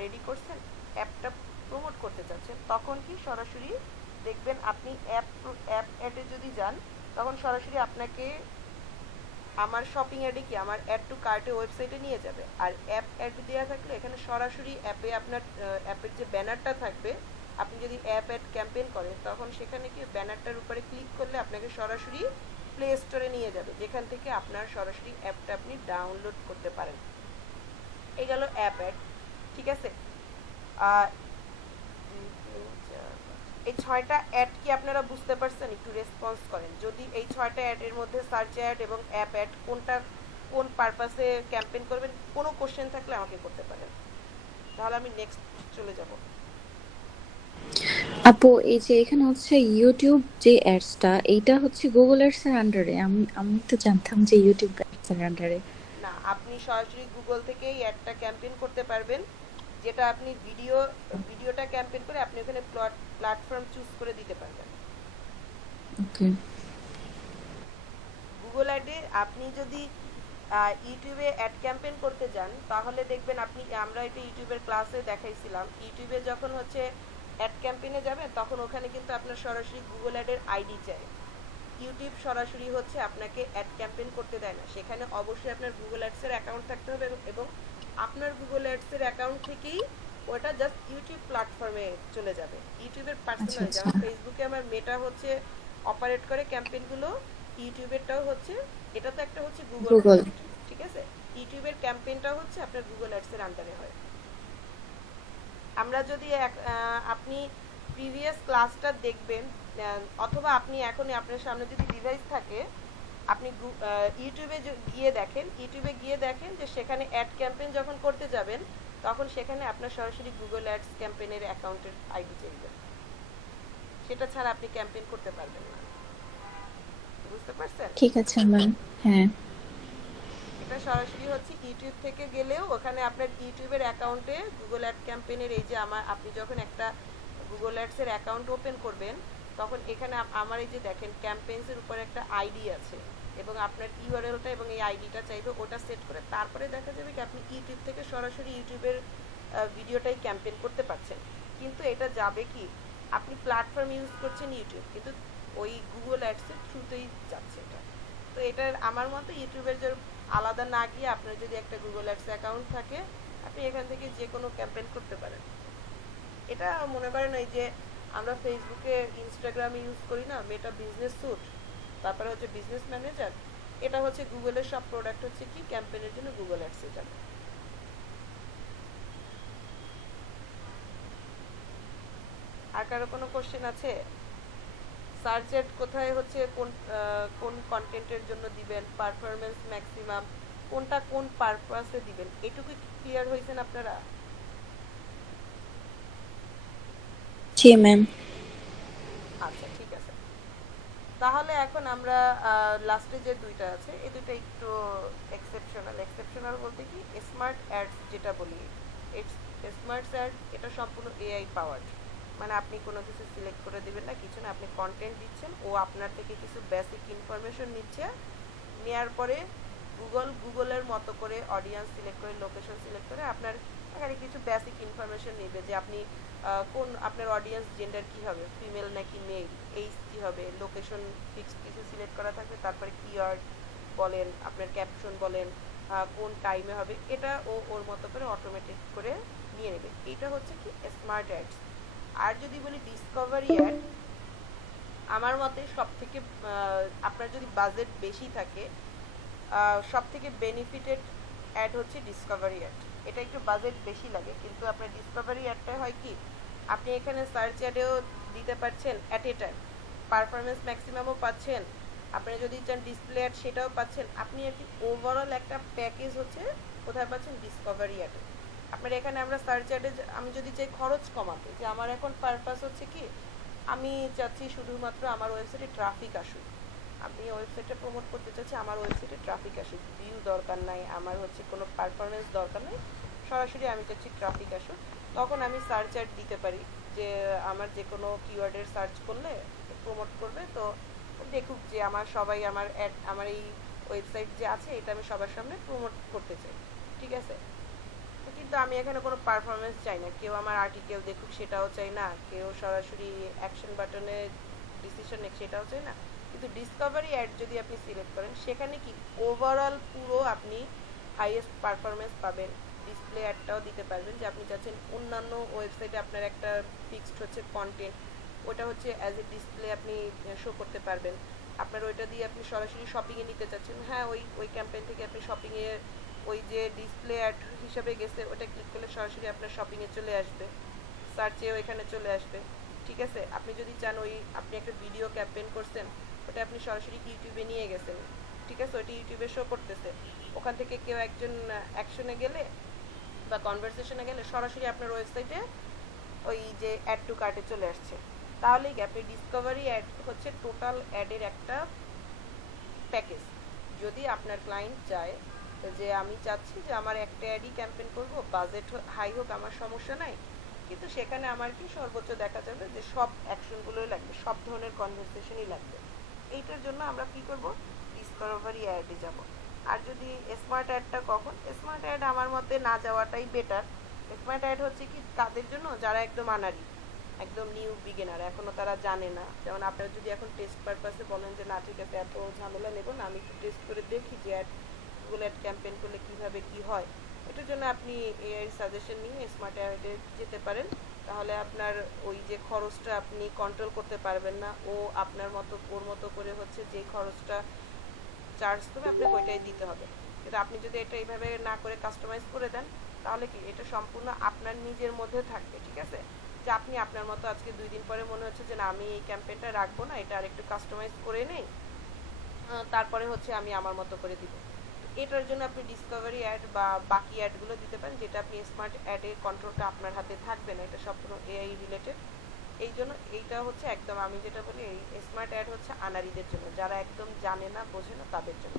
রেডি করছেন, অ্যাপটা প্রমোট করতে চাচ্ছেন, তখন কি সরাসরি দেখবেন আপনি অ্যাপ অ্যাডে যদি যান তখন সরাসরি আপনাকে আমার শপিং অ্যাডে কি আমার অ্যাড টু কার্টে ওয়েবসাইটে নিয়ে যাবে। আর অ্যাপ অ্যাড দেওয়া থাকলে এখানে সরাসরি অ্যাপে আপনার অ্যাপের যে ব্যানারটা থাকবে, আপনি যদি অ্যাপ অ্যাড ক্যাম্পেইন করেন তখন সেখানে কি ব্যানারটার উপরে ক্লিক করলে আপনাকে সরাসরি প্লে স্টোরে নিয়ে যাবে, যেখান থেকে আপনার সরাসরি অ্যাপটা আপনি ডাউনলোড করতে পারেন। এই গেল অ্যাপ অ্যাড, ঠিক আছে। এই 6টা অ্যাড কি আপনারা বুঝতে পারছেন? একটু রেসপন্স করেন। যদি এই 6টা অ্যাডের মধ্যে সার্চ অ্যাড এবং অ্যাপ অ্যাড কোনটা কোন পারপাসে ক্যাম্পেইন করবেন, কোনো কোশ্চেন থাকলে আমাকে করতে পারেন, তাহলে আমি নেক্সট চলে যাব। আপু এই যে এখানে হচ্ছে ইউটিউব যে অ্যাডসটা, এইটা হচ্ছে গুগল অ্যাডস এর আন্ডারে। আমি আমি তো জানতাম যে ইউটিউব অ্যাডস এর আন্ডারে। না, আপনি সরাসরি গুগল থেকেই অ্যাডটা ক্যাম্পেইন করতে পারবেন, যেটা আপনি ভিডিওটা ক্যাম্পেইন করে আপনি ওখানে প্ল্যাটফর্ম চুজ করে দিতে পারবেন। ওকে। গুগল অ্যাডে আপনি যদি ইউটিউবে অ্যাড ক্যাম্পেইন করতে যান তাহলে দেখবেন আপনি, আমরা এটা ইউটিউবের ক্লাসে দেখাইছিলাম, ইউটিউবে যখন হচ্ছে অ্যাড ক্যাম্পেইনে যাবেন তখন ওখানে কিন্তু আপনার সরাসরি গুগল অ্যাডের আইডি চাই। ইউটিউব সরাসরি হচ্ছে আপনাকে অ্যাড ক্যাম্পেইন করতে দেয় না, সেখানে অবশ্যই আপনার গুগল অ্যাডসের অ্যাকাউন্ট থাকতে হবে এবং আপনার গুগল অ্যাডসের অ্যাকাউন্ট থেকেই ওটা জাস্ট ইউটিউব প্ল্যাটফর্মে চলে যাবে। ইউটিউবের আচ্ছা পার্সোনাল, আচ্ছা। যেমন ফেসবুকে আমার মেটা হচ্ছে অপারেট করে ক্যাম্পেইনগুলো, ইউটিউবেরটাও হচ্ছে, এটা তো একটা হচ্ছে গুগল গুগল। প্রজেক্ট, ঠিক আছে। ইউটিউবের ক্যাম্পেইনটাও হচ্ছে আপনার গুগল অ্যাডসের আন্ডারে হয়। আমরা যদি আপনি প্রিভিয়াস ক্লাসটা দেখবেন, অথবা আপনি এখন আপনার সামনে যদি ডিভাইস থাকে আপনি ইউটিউবে গিয়ে দেখেন যে সেখানে অ্যাড ক্যাম্পেইন যখন করতে যাবেন তখন সেখানে আপনার সরাসরি গুগল অ্যাডস ক্যাম্পেইনের অ্যাকাউন্টের আইডি চাইবে, সেটা ছাড়া আপনি ক্যাম্পেইন করতে পারবেন না। বুঝতে পারছেন? ঠিক আছে ম্যাম। হ্যাঁ। এটা সরাসরি হচ্ছে ইউটিউব থেকে গেলেও ওখানে আপনার ইউটিউবের অ্যাকাউন্টে গুগল অ্যাড ক্যাম্পেইনের এই যে আপনি যখন একটা গুগল অ্যাডসের অ্যাকাউন্ট ওপেন করবেন তখন এখানে আমার এই যে দেখেন ক্যাম্পেইনসের উপর একটা আইডি আছে এবং আপনার ইউআরএলটা এবং এই আইডিটা চাইবে, ওটা সেট করে তারপরে দেখা যাবে কি আপনি ইউটিউব থেকে সরাসরি ইউটিউবের ভিডিওটাই ক্যাম্পেইন করতে পারছেন। কিন্তু এটা যাবে কি, আপনি প্ল্যাটফর্ম ইউজ করছেন ইউটিউব, কিন্তু ওই গুগল অ্যাডসের থ্রুতেই যাচ্ছে এটা। তো এটার আমার মতে ইউটিউবের যে আলাদা না গিয়ে আপনার যদি একটা গুগল অ্যাডস অ্যাকাউন্ট থাকে আপনি এখান থেকে যে কোনো ক্যাম্পেইন করতে পারেন। এটা মনে করেন এই যে আমরা ফেসবুকে ইনস্টাগ্রামে ইউজ করি না মেটা বিজনেস স্যুট, তারপরে হচ্ছে বিজনেস ম্যানেজার, এটা হচ্ছে গুগলের সব প্রোডাক্ট হচ্ছে কি ক্যাম্পেইনের জন্য গুগল অ্যাডসে যাবে। আর কারো কোনো কোশ্চেন আছে? সার্চ অ্যাড কোথায় হচ্ছে কোন কন্টেন্টের জন্য দিবেন, পারফরম্যান্স ম্যাক্সিমাম, কোনটা কোন পারপাসে দিবেন, এটুকু ক্লিয়ার হয়েছেন আপনারা? জি ম্যাম। আচ্ছা ঠিক আছে, তাহলে এখন আমরা লাস্টে যে দুইটা আছে এই দুইটা একটু এক্সেপশনাল বলতে কি স্মার্ট অ্যাডস যেটা বলি, স্মার্ট অ্যাড এটা সম্পূর্ণ এআই পাওয়ার, মানে আপনি কোনো কিছু সিলেক্ট করে দিবেন না, কিছু না, আপনি কন্টেন্ট দিচ্ছেন, ও আপনার থেকে কিছু বেসিক ইনফরমেশন নিচ্ছে, নেওয়ার পরে গুগলের মতো করে অডিয়েন্স সিলেক্ট করে লোকেশন সিলেক্ট করে আপনার এখানে কিছু বেসিক ইনফরমেশন নেবে যে আপনি কোন আপনার অডিয়েন্স জেন্ডার কি হবে, ফিমেল নাকি মেল, এইজ কি হবে, লোকেশন ফিক্সড কিছু সিলেক্ট করা থাকবে, তারপরে কিওয়ার্ড বলেন, আপনার ক্যাপশন বলেন, কোন টাইমে হবে, এটা ও ওর মতো করে অটোমেটিক করে নিয়ে নেবে। এটা হচ্ছে কি স্মার্ট অ্যাডস। আর যদি বলি ডিসকভারি অ্যাড, আমার মতে সব থেকে আপনার যদি বাজেট বেশি থাকে সব থেকে বেনিফিটেড অ্যাড হচ্ছে ডিসকভারি অ্যাড। এটা একটু বাজেট বেশি লাগে, কিন্তু আপনার ডিসকভারি অ্যাডটা হয় কি আপনি এখানে সার্চ অ্যাডেও দিতে পারছেন অ্যাট এ টাইম, পারফরমেন্স ম্যাক্সিমামও পাচ্ছেন, আপনি যদি চান ডিসপ্লে অ্যাড সেটাও পাচ্ছেন, আপনি আর কি ওভারঅল একটা প্যাকেজ হচ্ছে কোথায় পাচ্ছেন ডিসকভারি অ্যাডে। আপনার এখানে আমরা সার্চ অ্যাডে আমি যদি চাই খরচ কমাতে, যে আমার এখন পারপাস হচ্ছে কি আমি চাচ্ছি শুধুমাত্র আমার ওয়েবসাইটে ট্রাফিক আসুক, আমি ওয়েবসাইটটা প্রমোট করতে চাচ্ছি আমার ওয়েবসাইটে ট্রাফিক আসুক, ভিউ দরকার নাই, আমার হচ্ছে কোনো পারফরমেন্স দরকার নাই, সরাসরি আমি চাচ্ছি ট্রাফিক আসুক। তখন আমি সার্চ অ্যাড দিতে পারি যে আমার যে কোনো কিওয়ার্ডের সার্চ করলে প্রমোট করবে, তো দেখুক যে আমার সবাই আমার অ্যাড, আমার এই ওয়েবসাইট যে আছে এটা আমি সবার সামনে প্রমোট করতে চাই, ঠিক আছে। কিন্তু আমি এখানে কোনো পারফরমেন্স চাই না, কেউ আমার আর্টিকেল দেখুক সেটাও চাই না, কেউ সরাসরি অ্যাকশন বাটনে ডিসিশন নেক সেটাও চাই না। কিন্তু ডিসকভারি অ্যাড যদি আপনি সিলেক্ট করেন সেখানে কি ওভারঅল পুরো আপনি হাইয়েস্ট পারফরমেন্স পাবেন। ডিসপ্লে অ্যাডটাও দিতে পারবেন যে আপনি চাচ্ছেন অন্যান্য ওয়েবসাইটে আপনার একটা ফিক্সড হচ্ছে কন্টেন্ট, ওটা হচ্ছে অ্যাজ এ ডিসপ্লে আপনি শো করতে পারবেন। আপনার ওইটা দিয়ে আপনি সরাসরি শপিংয়ে নিতে চাচ্ছেন, হ্যাঁ ওই ক্যাম্পেইন থেকে আপনি শপিংয়ে ওই যে ডিসপ্লে অ্যাড হিসাবে গেছে ওটা ক্লিক করলে সরাসরি আপনার শপিংয়ে চলে আসবে, সার্চেও এখানে চলে আসবে, ঠিক আছে। আপনি যদি চান ওই আপনি একটা ভিডিও ক্যাম্পেইন করছেন ওটা আপনি সরাসরি ইউটিউবে নিয়ে গেছেন, ঠিক আছে, ওইটা ইউটিউবে শো করতেছে, ওখান থেকে কেউ একজন অ্যাকশনে গেলে বা কনভারসেশনে গেলে সরাসরি আপনার ওয়েবসাইটে ওই যে অ্যাড টু কার্টে চলে আসছে। তাহলেই কি আপনি ডিসকভারি অ্যাড হচ্ছে টোটাল অ্যাডের একটা প্যাকেজ। যদি আপনার ক্লায়েন্ট চায় যে আমি চাচ্ছি যে আমার একটা অ্যাডই ক্যাম্পেইন করব, বাজেট হাই হোক আমার সমস্যা নাই, কিন্তু সেখানে আমার কি সর্বোচ্চ দেখা যাবে যে সব অ্যাকশনগুলোই লাগবে, সব ধরনের কনভারসেশনই লাগবে। এইটার জন্য আমরা কি করব, ডিসকভারি অ্যাডে যাব। আর যদি স্মার্ট অ্যাডটা কখন, স্মার্ট অ্যাড আমার মতে না যাওয়াটাই বেটার। স্মার্ট অ্যাড হচ্ছে কি তাদের জন্য যারা একদম আনারি, একদম নিউ বিগিনার, এখনো তারা জানে না। যেমন আপনারা যদি এখন টেস্ট পারপাসে বলেন যে না ঠিক আছে এত ঝামেলা নেব না, আমি একটু টেস্ট করে দেখি যে গুগল অ্যাড ক্যাম্পেইন করলে কিভাবে কি হয়, এটার জন্য আপনি এআই সাজেশন নিয়ে স্মার্ট অ্যাডে যেতে পারেন। তাহলে আপনার ওই যে খরচটা আপনি কন্ট্রোল করতে পারবেন না, ও আপনার মতো ওর মতো করে হচ্ছে যে খরচটা চার্জ করবে আপনাকে ওইটাই দিতে হবে। কিন্তু আপনি যদি এটা এইভাবে না করে কাস্টমাইজ করে দেন তাহলে কি এটা সম্পূর্ণ আপনার নিজের মধ্যে থাকবে, ঠিক আছে। যে আপনি আপনার মতো আজকে 2 দিন পরে মনে হচ্ছে যে না আমি এই ক্যাম্পেইনটা রাখবো না, এটা আরেকটু কাস্টমাইজ করে নেই, তারপরে হচ্ছে আমি আমার মতো করে দিব। এটার জন্য আপনি ডিসকভারি অ্যাড বা বাকি অ্যাডগুলো দিতে পারেন, যেটা আপনি স্মার্ট অ্যাডের কন্ট্রোলটা আপনার হাতে থাকবে না, এটা সম্পূর্ণ এআই রিলেটেড। এই জন্য এইটা হচ্ছে একদম আমি যেটা বলি এই স্মার্ট অ্যাড হচ্ছে আনারিদের জন্য, যারা একদম জানে না বোঝে না তাদের জন্য,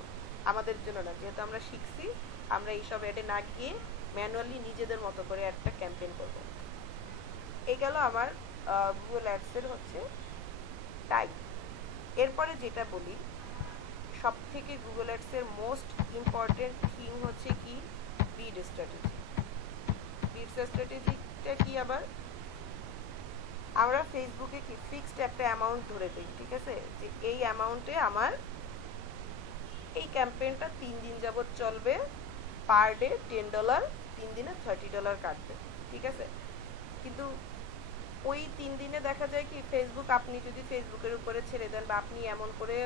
আমাদের জন্য না। যেহেতু আমরা শিখছি, আমরা এইসব অ্যাডে না গিয়ে ম্যানুয়ালি নিজেদের মতো করে একটা ক্যাম্পেইন করব। এই গেল আমার গুগল অ্যাডসের হচ্ছে টাইপ। এরপরে যেটা বলি সব থেকে গুগল অ্যাডসের মোস্ট ইম্পর্টেন্ট থিং হচ্ছে কি বিড স্ট্র্যাটেজি। বিড স্ট্র্যাটেজিটা কি, আবার আমরা ফেসবুকে কি ফিক্সড একটা অ্যামাউন্ট ধরে দিই, ঠিক আছে, যে এই অ্যামাউন্টে আমার এই ক্যাম্পেইনটা 3 দিন যাবত চলবে, পার ডে $10, 3 দিনে $30 কাটবে, ঠিক আছে। কিন্তু ওই 3 দিনে দেখা যায় কি ফেসবুক, আপনি যদি ফেসবুকের উপরে ছেড়ে দেন বা আপনি এমন করে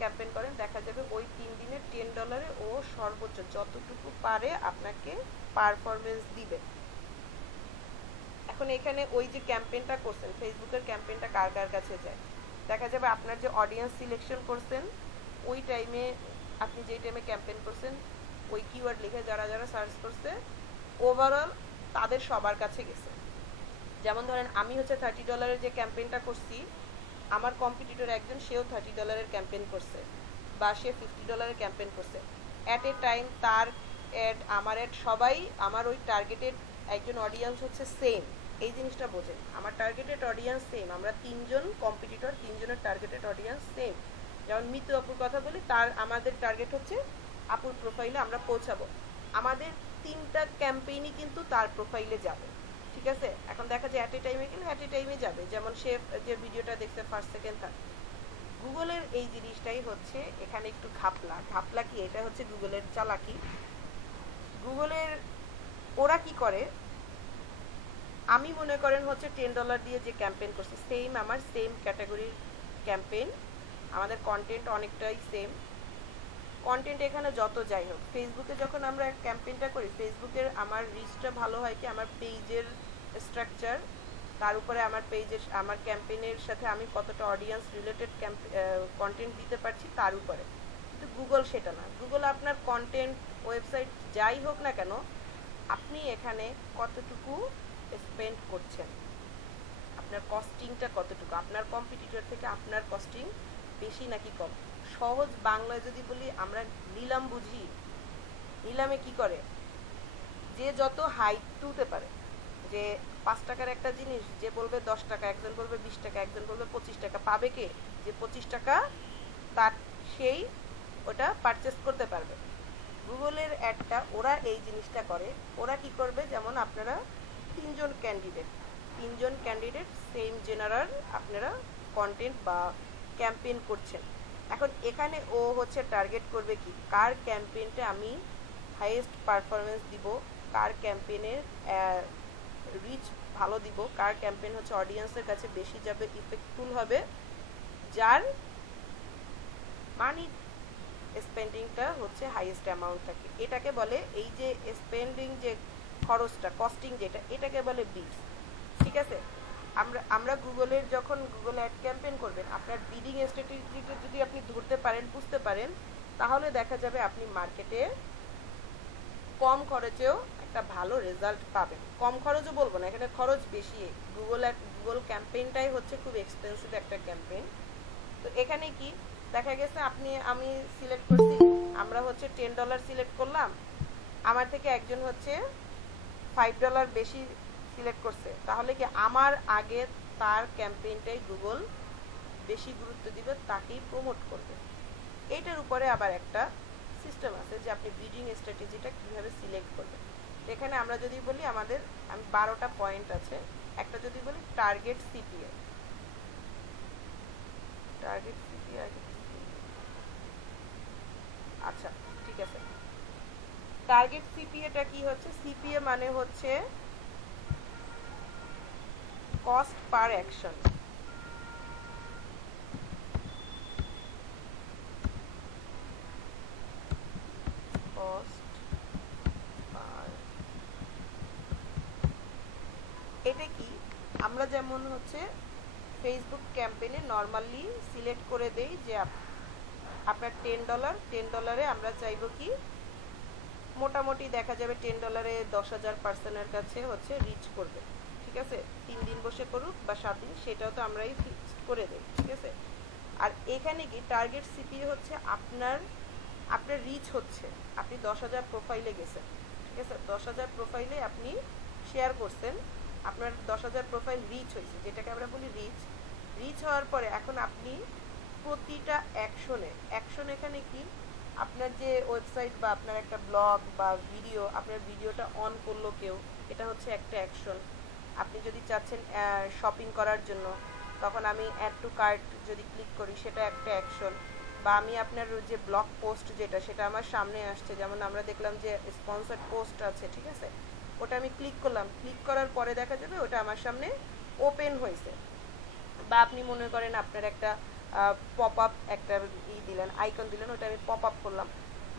ক্যাম্পেইন করেন, দেখা যাবে ওই 3 দিনে $10 ও সর্বোচ্চ যতটুকু পারে আপনাকে পারফরমেন্স দিবে। এখন এখানে ওই যে ক্যাম্পেইনটা করছেন, ফেসবুকের ক্যাম্পেইনটা কার কার কাছে যায়, দেখা যাবে আপনার যে অডিয়েন্স সিলেকশন করছেন ওই টাইমে, আপনি যেই টাইমে ক্যাম্পেইন করছেন ওই কিওয়ার্ড লিখে যারা যারা সার্চ করছে ওভারঅল তাদের সবার কাছে গেছে। যেমন ধরেন আমি হচ্ছে $30 যে ক্যাম্পেইনটা করছি, আমার কম্পিটিটর একজন সেও $30 ক্যাম্পেইন করছে বা সে $50 ক্যাম্পেইন করছে, অ্যাট এ টাইম তার অ্যাড আমার অ্যাড সবাই আমার ওই টার্গেটেড একজন অডিয়েন্স হচ্ছে সেম। এই জিনিসটা বোঝেন, আমার টার্গেটেড অডিয়েন্স সেম, আমরা 3জন কম্পিটিটর, 3জনের টার্গেটেড অডিয়েন্স সেম। যেমন মিতু আপুর কথা বলি, আমাদের টার্গেট হচ্ছে আপুর প্রোফাইলে আমরা পৌঁছাবো, আমাদের 3টা ক্যাম্পেইনই কিন্তু তার প্রোফাইলে যাবে, ঠিক আছে। এখন দেখা যায় অ্যাট এ টাইমে গেলে অ্যাট এ টাইমে যাবে, যেমন সে যে ভিডিওটা দেখছে ফার্স্ট সেকেন্ড থার্ড। গুগলের এই জিনিসটাই হচ্ছে এখানে একটু ঘাপলা কি, এটা হচ্ছে গুগলের চালাকি। গুগলের ওরা কি করে, আমি মনে করেন হচ্ছে $10 দিয়ে যে ক্যাম্পেইন করছি সেম আমার সেম ক্যাটাগরির ক্যাম্পেইন, আমাদের কন্টেন্ট অনেকটাই সেম, কন্টেন্ট এখানে যত যাই হোক, ফেসবুকে যখন আমরা ক্যাম্পেইনটা করি ফেসবুকের আমার রিচটা ভালো হয় কি আমার পেজের স্ট্রাকচার, তার উপরে আমার পেজের আমার ক্যাম্পেইনের সাথে আমি কতটা অডিয়েন্স রিলেটেড কন্টেন্ট দিতে পারছি তার উপরে। কিন্তু গুগল সেটা না, গুগল আপনার কন্টেন্ট ওয়েবসাইট যাই হোক না কেন আপনি এখানে কতটুকু স্পেন্ড করছেন, আপনার কস্টিংটা কতটুকু, আপনার কম্পিটিটর থেকে আপনার কস্টিং বেশি নাকি কম। সহজ বাংলায় যদি বলি, আমরা নিলাম বুঝি। নিলামে কি করে, যে যত হাইট তুলতে পারে, যে 5 টাকার একটা জিনিস যে বলবে 10 টাকা, একজন বলবে 20 টাকা, একজন বলবে 25 টাকা, পাবে কে, যে 25 টাকা তার সেই ওটা পারচেস করতে পারবে। গুগলের অ্যাডটা ওরা এই জিনিসটা করে, ওরা কি করবে, যেমন আপনারা তিনজন ক্যান্ডিডেট সেম জেনারাল আপনারা কন্টেন্ট বা ক্যাম্পেইন করছেন। এখন এখানে ও হচ্ছে টার্গেট করবে কি, কার ক্যাম্পেইনটা আমি হাইয়েস্ট পারফরমেন্স দিব, কার ক্যাম্পেইনের রিচ ভালো দিব, কার ক্যাম্পেইন হচ্ছে অডিয়েন্সের কাছে বেশি যাবে, ইফেক্টফুল হবে, যার মানি স্পেন্ডিংটা হচ্ছে হাইয়েস্ট অ্যামাউন্ট থাকে। এটাকে বলে, এই যে স্পেন্ডিং যে খরচটা, কস্টিং যেটা, এটাকে বলে বিডস। ঠিক আছে, আমরা গুগলের যখন গুগল অ্যাড ক্যাম্পেইন করবেন, আপনার বিডিং স্ট্র্যাটেজিটা যদি আপনি ধরতে পারেন, বুঝতে পারেন, তাহলে দেখা যাবে আপনি মার্কেটে কম খরচেও একটা ভালো রেজাল্ট পাবেন। কম খরচও বলবো না, এখানে খরচ বেশি। গুগল ক্যাম্পেইনটাই হচ্ছে খুব এক্সপেন্সিভ একটা ক্যাম্পেইন। তো এখানে কি দেখা গেছে, আমি সিলেক্ট করছি, আমরা হচ্ছে $10 সিলেক্ট করলাম, আমার থেকে একজন হচ্ছে $5 বেশি সিলেক্ট করছে, তাহলে কি আমার আগে তার ক্যাম্পেইনটাই গুগল বেশি গুরুত্ব দিবে, তাকেই প্রমোট করবে। এইটার উপরে আবার একটা সিস্টেম আছে যে আপনি বিডিং স্ট্র্যাটেজিটা কিভাবে সিলেক্ট করবেন। এখানে আমরা যদি বলি, আমি 12টা পয়েন্ট আছে। একটা যদি বলি টার্গেট সিপিএ, আচ্ছা ঠিক আছে। টার্গেট সিপিএটা কি হচ্ছে, সিপিএ মানে হচ্ছে কস্ট পার অ্যাকশন। এটা কি, আমরা যেমন হচ্ছে ফেসবুক ক্যাম্পেইনে নর্মালি সিলেক্ট করে দেই যে আপনার $10 আমরা চাইবো কি, মোটামুটি দেখা যাবে $10 10,000 পার্সনের কাছে হচ্ছে রিচ করবে। ঠিক আছে, 3 দিন বসে করুক বা 7 দিন, সেটাও তো আমরাই ফিক্সড করে দেই। ঠিক আছে, আর এখানে কি টার্গেট সিপিএ হচ্ছে আপনার রিচ হচ্ছে, আপনি 10,000 প্রোফাইলে গেছেন। ঠিক আছে, 10,000 প্রোফাইলে আপনি শেয়ার করছেন, আপনার 10,000 প্রোফাইল রিচ হয়েছে, যেটাকে আমরা বলি রিচ হওয়ার পরে এখন আপনি প্রতিটা অ্যাকশন এখানে কি, আপনার যে ওয়েবসাইট বা আপনার একটা ব্লগ বা ভিডিও, আপনার ভিডিওটা অন করলো কেউ, এটা হচ্ছে একটা অ্যাকশন। আপনি যদি চাচ্ছেন শপিং করার জন্য, তখন আমি অ্যাড টু কার্ট যদি ক্লিক করি, সেটা একটা অ্যাকশন। বা আমি আপনার যে ব্লগ পোস্ট যেটা, সেটা আমার সামনে আসছে, যেমন আমরা দেখলাম যে স্পন্সর্ড পোস্ট আছে। ঠিক আছে, ওটা আমি ক্লিক করলাম, ক্লিক করার পরে দেখা যাবে ওটা আমার সামনে ওপেন হয়েছে। বা আপনি মনে করেন আপনার একটা পপ আপ একটা দিলেন, আইকন দিলেন, ওটা আমি পপ আপ করলাম,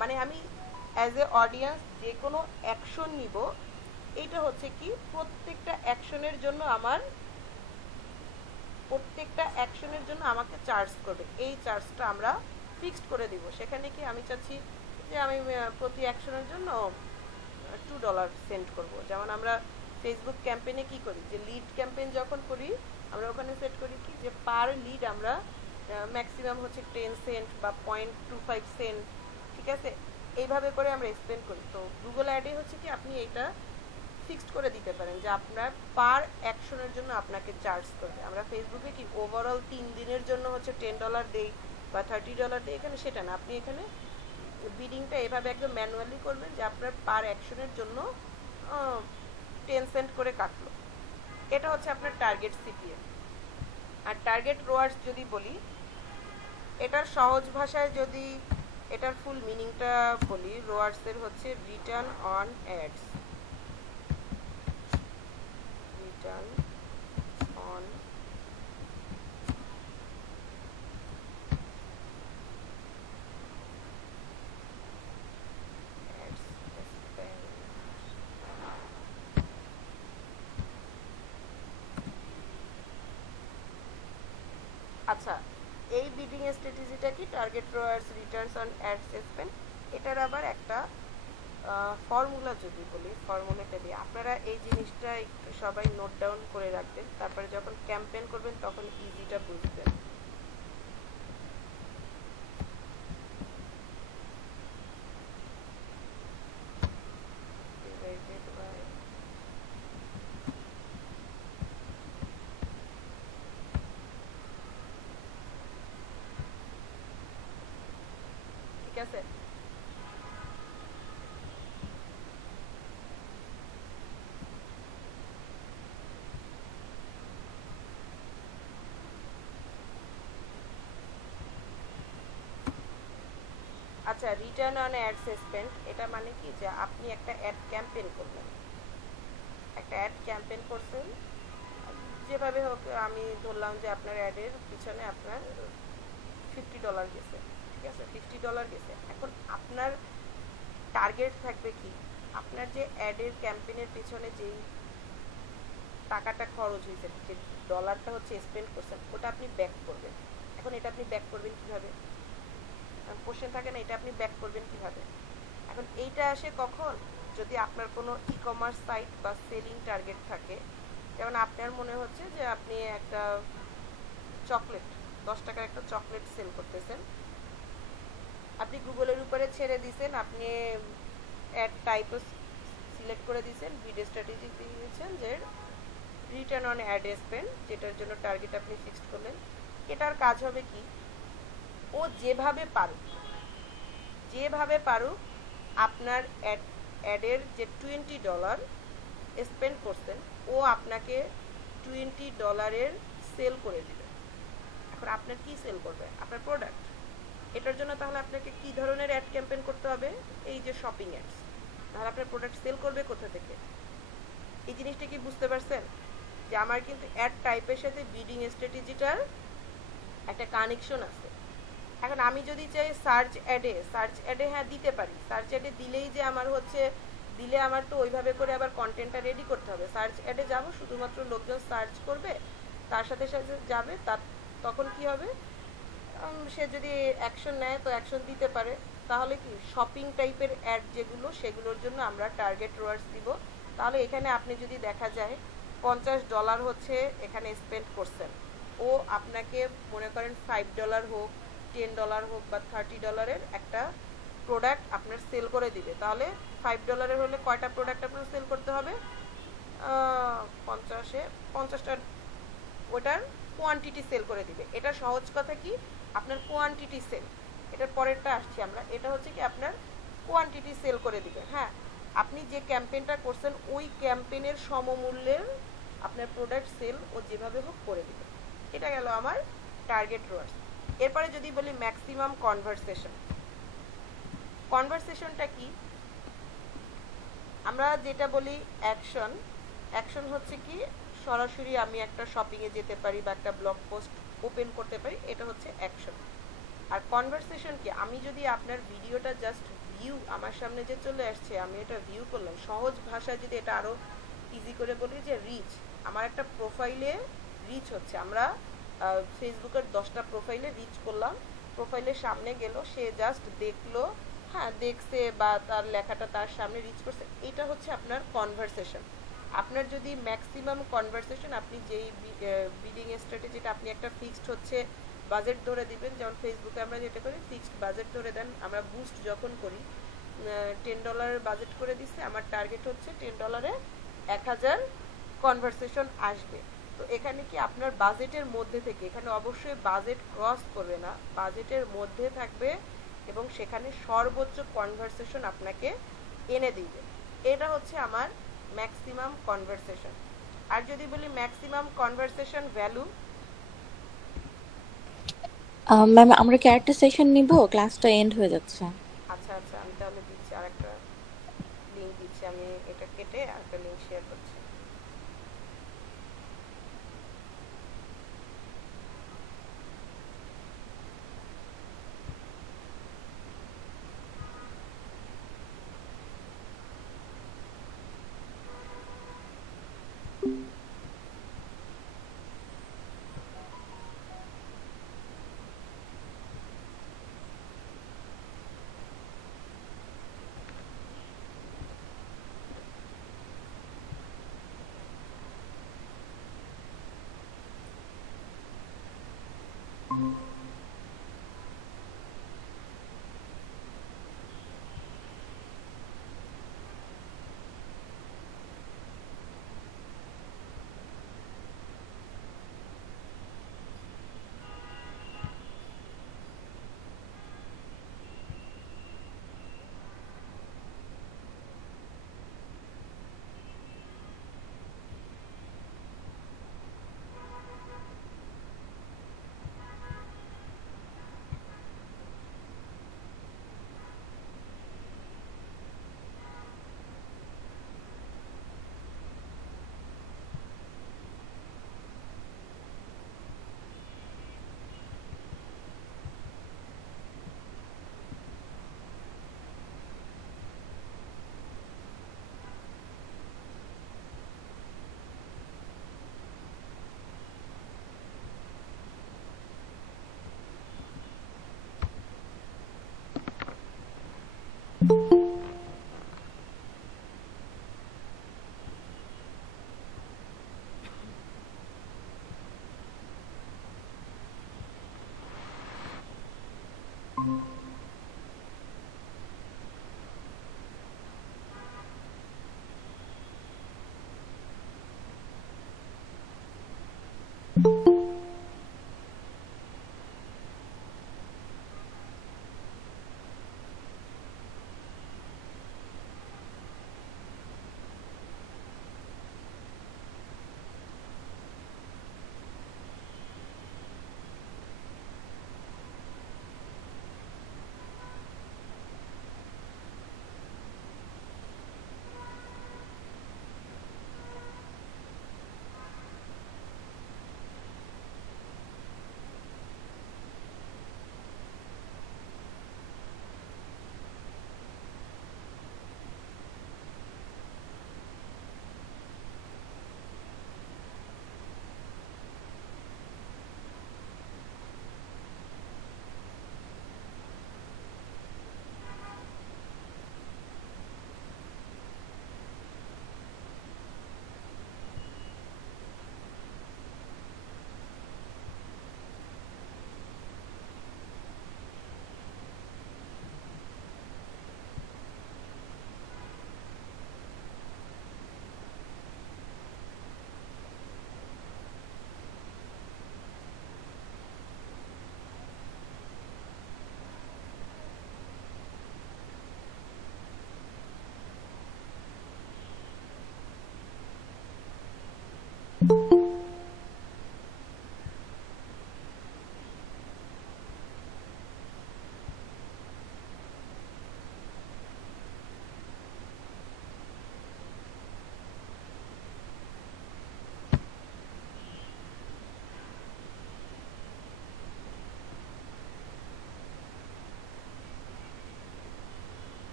মানে আমি অ্যাজ এ অডিয়েন্স যে কোনো অ্যাকশন নিব, এইটা হচ্ছে কি প্রত্যেকটা অ্যাকশনের জন্য আমাকে চার্জ করবে। এই চার্জটা আমরা ফিক্সড করে দিব। সেখানে কি আমি চাচ্ছি যে আমি প্রতি অ্যাকশনের জন্য $2 সেন্ড করব। যেমন আমরা ফেসবুক ক্যাম্পেইনে কি করি, যে লিড ক্যাম্পেইন যখন করি, আমরা ওখানে সেট করি কি, যে পার লিড আমরা ম্যাক্সিমাম হচ্ছে 10 সেন্ট বা 0.25 সেন্ট। ঠিক আছে, এইভাবে করে আমরা স্পেন্ড করি। তো গুগল অ্যাডে হচ্ছে কি আপনি এইটা ফিক্সড করে দিতে পারেন যে আপনার পার অ্যাকশনের জন্য আপনাকে চার্জ করবে। আমরা ফেসবুকে কি ওভারঅল 3 দিনের জন্য হচ্ছে $10 দেই বা $30 দেই, এখানে সেটা না। আপনি এখানে বিডিংটা এভাবে একদম ম্যানুয়ালি করবেন যে আপনার পার অ্যাকশনের জন্য 10 সেন্ট করে কাটলো। এটা হচ্ছে আপনার টার্গেট সিপিএ। আর টার্গেট রোয়ার্স যদি বলি, এটার সহজ ভাষায় যদি এটার ফুল মিনিংটা বলি, রোয়ার্সের হচ্ছে return on ads. Return on ads spend. আচ্ছা, এই বিডিং স্ট্র্যাটেজিটা কি, target রোয়ার্স Returns on ads spend, এটার আবার একটা ফর্মুলা যদি বলি, ফর্মুলাটা দিয়ে আপনারা এই জিনিসটা একটু সবাই নোট ডাউন করে রাখবেন, তারপরে যখন ক্যাম্পেইন করবেন তখন ইজিটা বুঝবেন। ঠিক আছে, আচ্ছা রিটার্ন অন অ্যাড স্পেন্ড, এটা মানে কি যে আপনি একটা অ্যাড ক্যাম্পেইন করলেন, একটা অ্যাড ক্যাম্পেইন করছেন, যেভাবে হোক, আমি ধরলাম যে আপনার অ্যাডের পিছনে আপনার $50 গেছে, ঠিক আছে, $50 গেছে। এখন আপনার টার্গেট থাকবে কি, আপনার যে অ্যাডের ক্যাম্পেইনের পিছনে যেই টাকাটা খরচ হয়েছে, যে ডলারটা হচ্ছে স্পেন্ড করছেন, ওটা আপনি ব্যাক করবেন। এখন এটা আপনি ব্যাক করবেন কিভাবে, কোশ্চেন থাকে না, এটা আপনি ব্যাক করবেন কিভাবে। এখন এইটা আসে কখন, যদি আপনার কোনো ই কমার্স সাইট বা সেলিং টার্গেট থাকে, যেমন আপনার মনে হচ্ছে যে আপনি একটা চকলেট, 10 টাকার একটা চকলেট সেল করতেছেন, আপনি গুগলের উপরে ছেড়ে দিয়েছেন, আপনি অ্যাড টাইপও সিলেক্ট করে দিয়েছেন, ভিডিও স্ট্র্যাটেজি দিয়েছেন যে রিটার্ন অন অ্যাড স্পেন্ড, যেটার জন্য টার্গেট আপনি ফিক্সড করলেন। এটার কাজ হবে কি, ও যেভাবে পারুক আপনার অ্যাডের যে $20 স্পেন্ড করছেন, ও আপনাকে $20 সেল করে দিবে। এখন আপনার কি সেল করবে, আপনার প্রোডাক্ট। এটার জন্য তাহলে আপনাকে কি ধরনের অ্যাড ক্যাম্পেইন করতে হবে, এই যে শপিং অ্যাডস। তাহলে আপনার প্রোডাক্ট সেল করবে কোথা থেকে, এই জিনিসটা কি বুঝতে পারছেন, যে আমার কিন্তু অ্যাড টাইপের সাথে বিডিং স্ট্র্যাটেজিটার একটা কানেকশন আছে। এখন আমি যদি চাই সার্চ অ্যাডে হ্যাঁ দিতে পারি, সার্চ অ্যাডে দিলেই যে আমার হচ্ছে, দিলে আমার তো ওইভাবে করে আবার কন্টেন্টটা রেডি করতে হবে। সার্চ অ্যাডে যাব, শুধুমাত্র লোকজন সার্চ করবে, তার সাথে সাথে যাবে, তার তখন কি হবে, সে যদি অ্যাকশন নেয় তো অ্যাকশন দিতে পারে। তাহলে কি শপিং টাইপের অ্যাড যেগুলো, সেগুলোর জন্য আমরা টার্গেট রোয়ার্ডস দিব। তাহলে এখানে আপনি যদি দেখা যায় $50 হচ্ছে এখানে স্পেন্ড করছেন, ও আপনাকে মনে করেন $5 হোক, $10 হোক বা $30 একটা প্রোডাক্ট আপনার সেল করে দিবে। তাহলে $5 হলে কয়টা প্রোডাক্ট আপনার সেল করতে হবে, 50টা, ওটার কোয়ান্টিটি সেল করে দিবে। এটা সহজ কথা কি, আপনার কোয়ান্টিটি সেল, এটার পরেরটা আসছি আমরা, এটা হচ্ছে কি আপনার কোয়ান্টিটি সেল করে দিবে। হ্যাঁ, আপনি যে ক্যাম্পেইনটা করছেন ওই ক্যাম্পেইনের সমমূল্যের আপনার প্রোডাক্ট সেল ও যেভাবে হোক করে দিবে। এটা গেল আমার টার্গেট রোয়ার্স। এরপরে যদি বলি ম্যাক্সিমাম কনভারসেশনটা কি, আমরা যেটা বলি অ্যাকশন হচ্ছে কি, সরাসরি আমি একটা শপিংয়ে যেতে পারি বা একটা ব্লগ পোস্ট ওপেন করতে পারি, এটা হচ্ছে অ্যাকশন। আর কনভারসেশন কি, আমি যদি আপনার ভিডিওটা জাস্ট ভিউ, আমার সামনে যে চলে আসছে আমি এটা ভিউ করলাম, সহজ ভাষায় যদি এটা আরও ইজি করে বলি যে রিচ, আমার একটা প্রোফাইলে রিচ হচ্ছে, আমরা ফেসবুকের 10টা প্রোফাইলে রিচ করলাম, প্রোফাইলের সামনে গেল, সে জাস্ট দেখলো, হ্যাঁ দেখছে বা তার লেখাটা তার সামনে রিচ করছে, এটা হচ্ছে আপনার কনভারসেশন। আপনার যদি ম্যাক্সিমাম কনভারসেশন, আপনি যেই বিডিং স্ট্র্যাটেজিটা, আপনি একটা ফিক্সড হচ্ছে বাজেট ধরে দিবেন, যেমন ফেসবুকে আমরা যেটা করি ফিক্সড বাজেট ধরে দেন, আমরা বুস্ট যখন করি $10 বাজেট করে দিচ্ছে, আমার টার্গেট হচ্ছে $10 1000 কনভারসেশন আসবে। তো এখানে কি আপনার বাজেটের মধ্যে থেকে, এখানে অবশ্যই বাজেট ক্রস করবে না, বাজেটের মধ্যে থাকবে এবং সেখানে সর্বোচ্চ কনভারসেশন আপনাকে এনে দিবে। এটা হচ্ছে আমার ম্যাক্সিমাম কনভারসেশন। আর যদি বলি ম্যাক্সিমাম কনভারসেশন ভ্যালু, ম্যাম আমরা কি আরেকটা সেশন নিব, ক্লাসটা এন্ড হয়ে যাচ্ছে। আচ্ছা আচ্ছা, আমি তাহলে দিচ্ছি আরেকটা লিঙ্ক দিচ্ছি, আমি এটা কেটে আরেকটা লিঙ্ক শেয়ার করছি।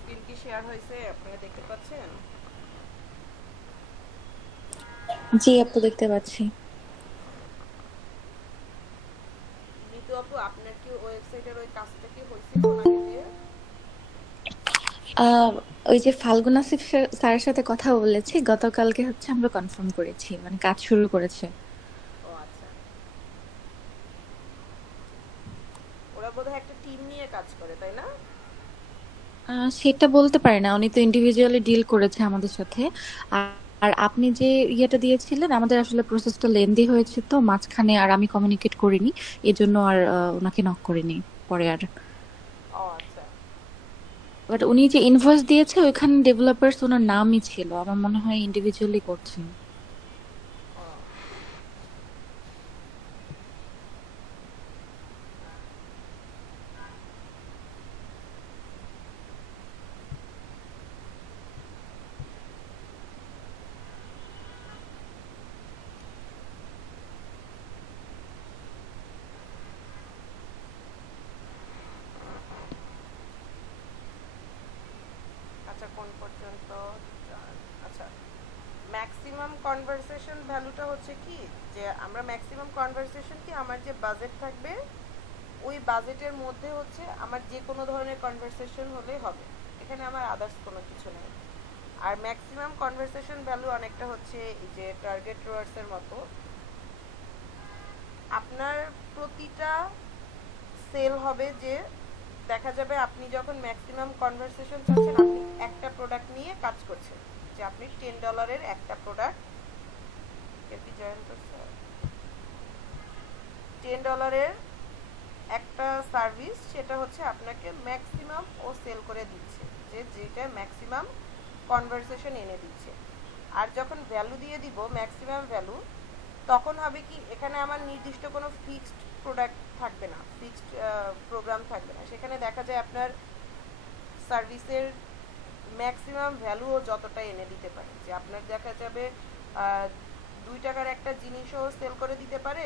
স্ক্রিন কি শেয়ার হয়েছে, আপনারা দেখতে পাচ্ছেন? জি আপু, দেখতে পাচ্ছি। ঋতু আপু, আপনার কি ওয়েবসাইটের ওই কাজটা কি হয়েছিল ওনাকে দিয়ে? আহ ওই যে ফাল্গুন আসিফ স্যারের সাথে কথা বলেছি, গতকালকে হচ্ছে আমরা কনফার্ম করেছি, মানে কাজ শুরু করেছে। ও আচ্ছা, ওরা বোধহয় একটা টিম নিয়ে কাজ করে, তাই না? সেটা বলতে পারি না, উনি তো ইন্ডিভিজুয়ালি ডিল করেছে আমাদের সাথে। আর আর আপনি যে ইয়েটা দিয়েছিলেন, আমাদের আসলে প্রসেসটা লেন্দি হয়েছে, তো মাঝখানে আর আমি কমিউনিকেট করিনি, এজন্য আর ওনাকে নক করিনি পরে আর। ও আচ্ছা। বাট উনি যে ইনভয়েস দিয়েছে ওইখানে ডেভেলপার্স ওনার নামই ছিল, আমার মনে হয় ইন্ডিভিজুয়ালি করছেন। ও আচ্ছা, কোন পর্যন্ত? আচ্ছা, ম্যাক্সিমাম কনভারসেশন ভ্যালুটা হচ্ছে কি, যে আমরা ম্যাক্সিমাম কনভারসেশন কি, আমার যে বাজেট থাকবে ওই বাজেটের মধ্যে হচ্ছে আমার যে কোনো ধরনের কনভারসেশন হলেই হবে, এখানে আমার আদার্স কোনো কিছু নেই। আর ম্যাক্সিমাম কনভারসেশন ভ্যালু অনেকটা হচ্ছে এই যে টার্গেট রোয়ার্সের মতো, আপনার প্রতিটা সেল হবে যে দেখা যাবে আপনি যখন ম্যাক্সিমাম কনভারসেশন চাচ্ছেন, আপনি একটা প্রোডাক্ট নিয়ে কাজ করছেন, যে আপনি $10 একটা প্রোডাক্ট, কেপি জয়েন করছে, $10 একটা সার্ভিস, সেটা হচ্ছে আপনাকে ম্যাক্সিমাম ও সেল করে দিচ্ছে, যে যেটা ম্যাক্সিমাম কনভারসেশন এনে দিচ্ছে। আর যখন ভ্যালু দিয়ে দিব ম্যাক্সিমাম ভ্যালু, তখন হবে কি, এখানে আমার নির্দিষ্ট কোনো ফিক্সড প্রোডাক্ট থাকবে না, ফিক্সড প্রোগ্রাম থাকবে না, সেখানে দেখা যায় আপনার সার্ভিসের ম্যাক্সিমাম ভ্যালুও যতটা এনে দিতে পারে, যে আপনার দেখা যাবে 2 টাকার একটা জিনিসও সেল করে দিতে পারে,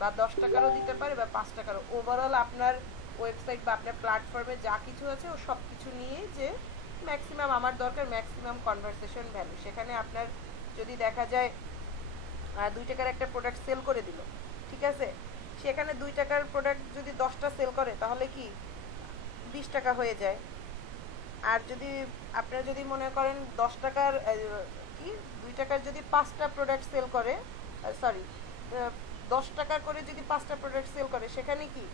বা 10 টাকারও দিতে পারে, বা 5 টাকারও। ওভারঅল আপনার ওয়েবসাইট বা আপনার প্ল্যাটফর্মে যা কিছু আছে ও সব কিছু নিয়ে যে ম্যাক্সিমাম আমার দরকার ম্যাক্সিমাম কনভারসেশন ভ্যালু। সেখানে আপনার যদি দেখা যায় 2 টাকার একটা প্রোডাক্ট সেল করে দিল, ঠিক আছে, সেখানে 2 টাকার প্রোডাক্ট যদি 10টা সেল করে তাহলে কি 20 টাকা হয়ে যায়। আর যদি আপনারা যদি মনে করেন 10 টাকার কি 2 টাকার যদি 5টা প্রোডাক্ট সেল করে, সরি 10 টাকা করে যদি 5টা প্রোডাক্ট সেল করে সেখানে কি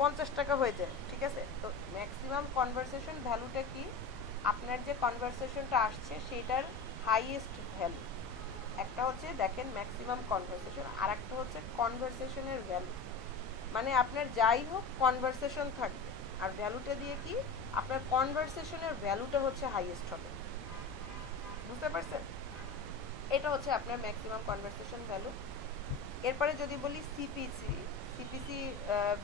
50 টাকা হয়ে যায়, ঠিক আছে। তো ম্যাক্সিমাম কনভারসেশন ভ্যালুটা কি, আপনার যে কনভারসেশনটা আসছে সেটার হাইয়েস্ট ভ্যালু। একটা হচ্ছে দেখেন ম্যাক্সিমাম কনভারসেশন, আর একটা হচ্ছে কনভারসেশনের ভ্যালু, মানে আপনার যাই হোক কনভারসেশন থাকবে, আর ভ্যালুটা দিয়ে কি আপনার কনভারসেশনের ভ্যালুটা হচ্ছে হাইয়েস্ট হবে। বুঝতে পারছেন? এটা হচ্ছে আপনার ম্যাক্সিমাম কনভারসেশন ভ্যালু। এরপরে যদি বলি সিপিসি, সিপিসি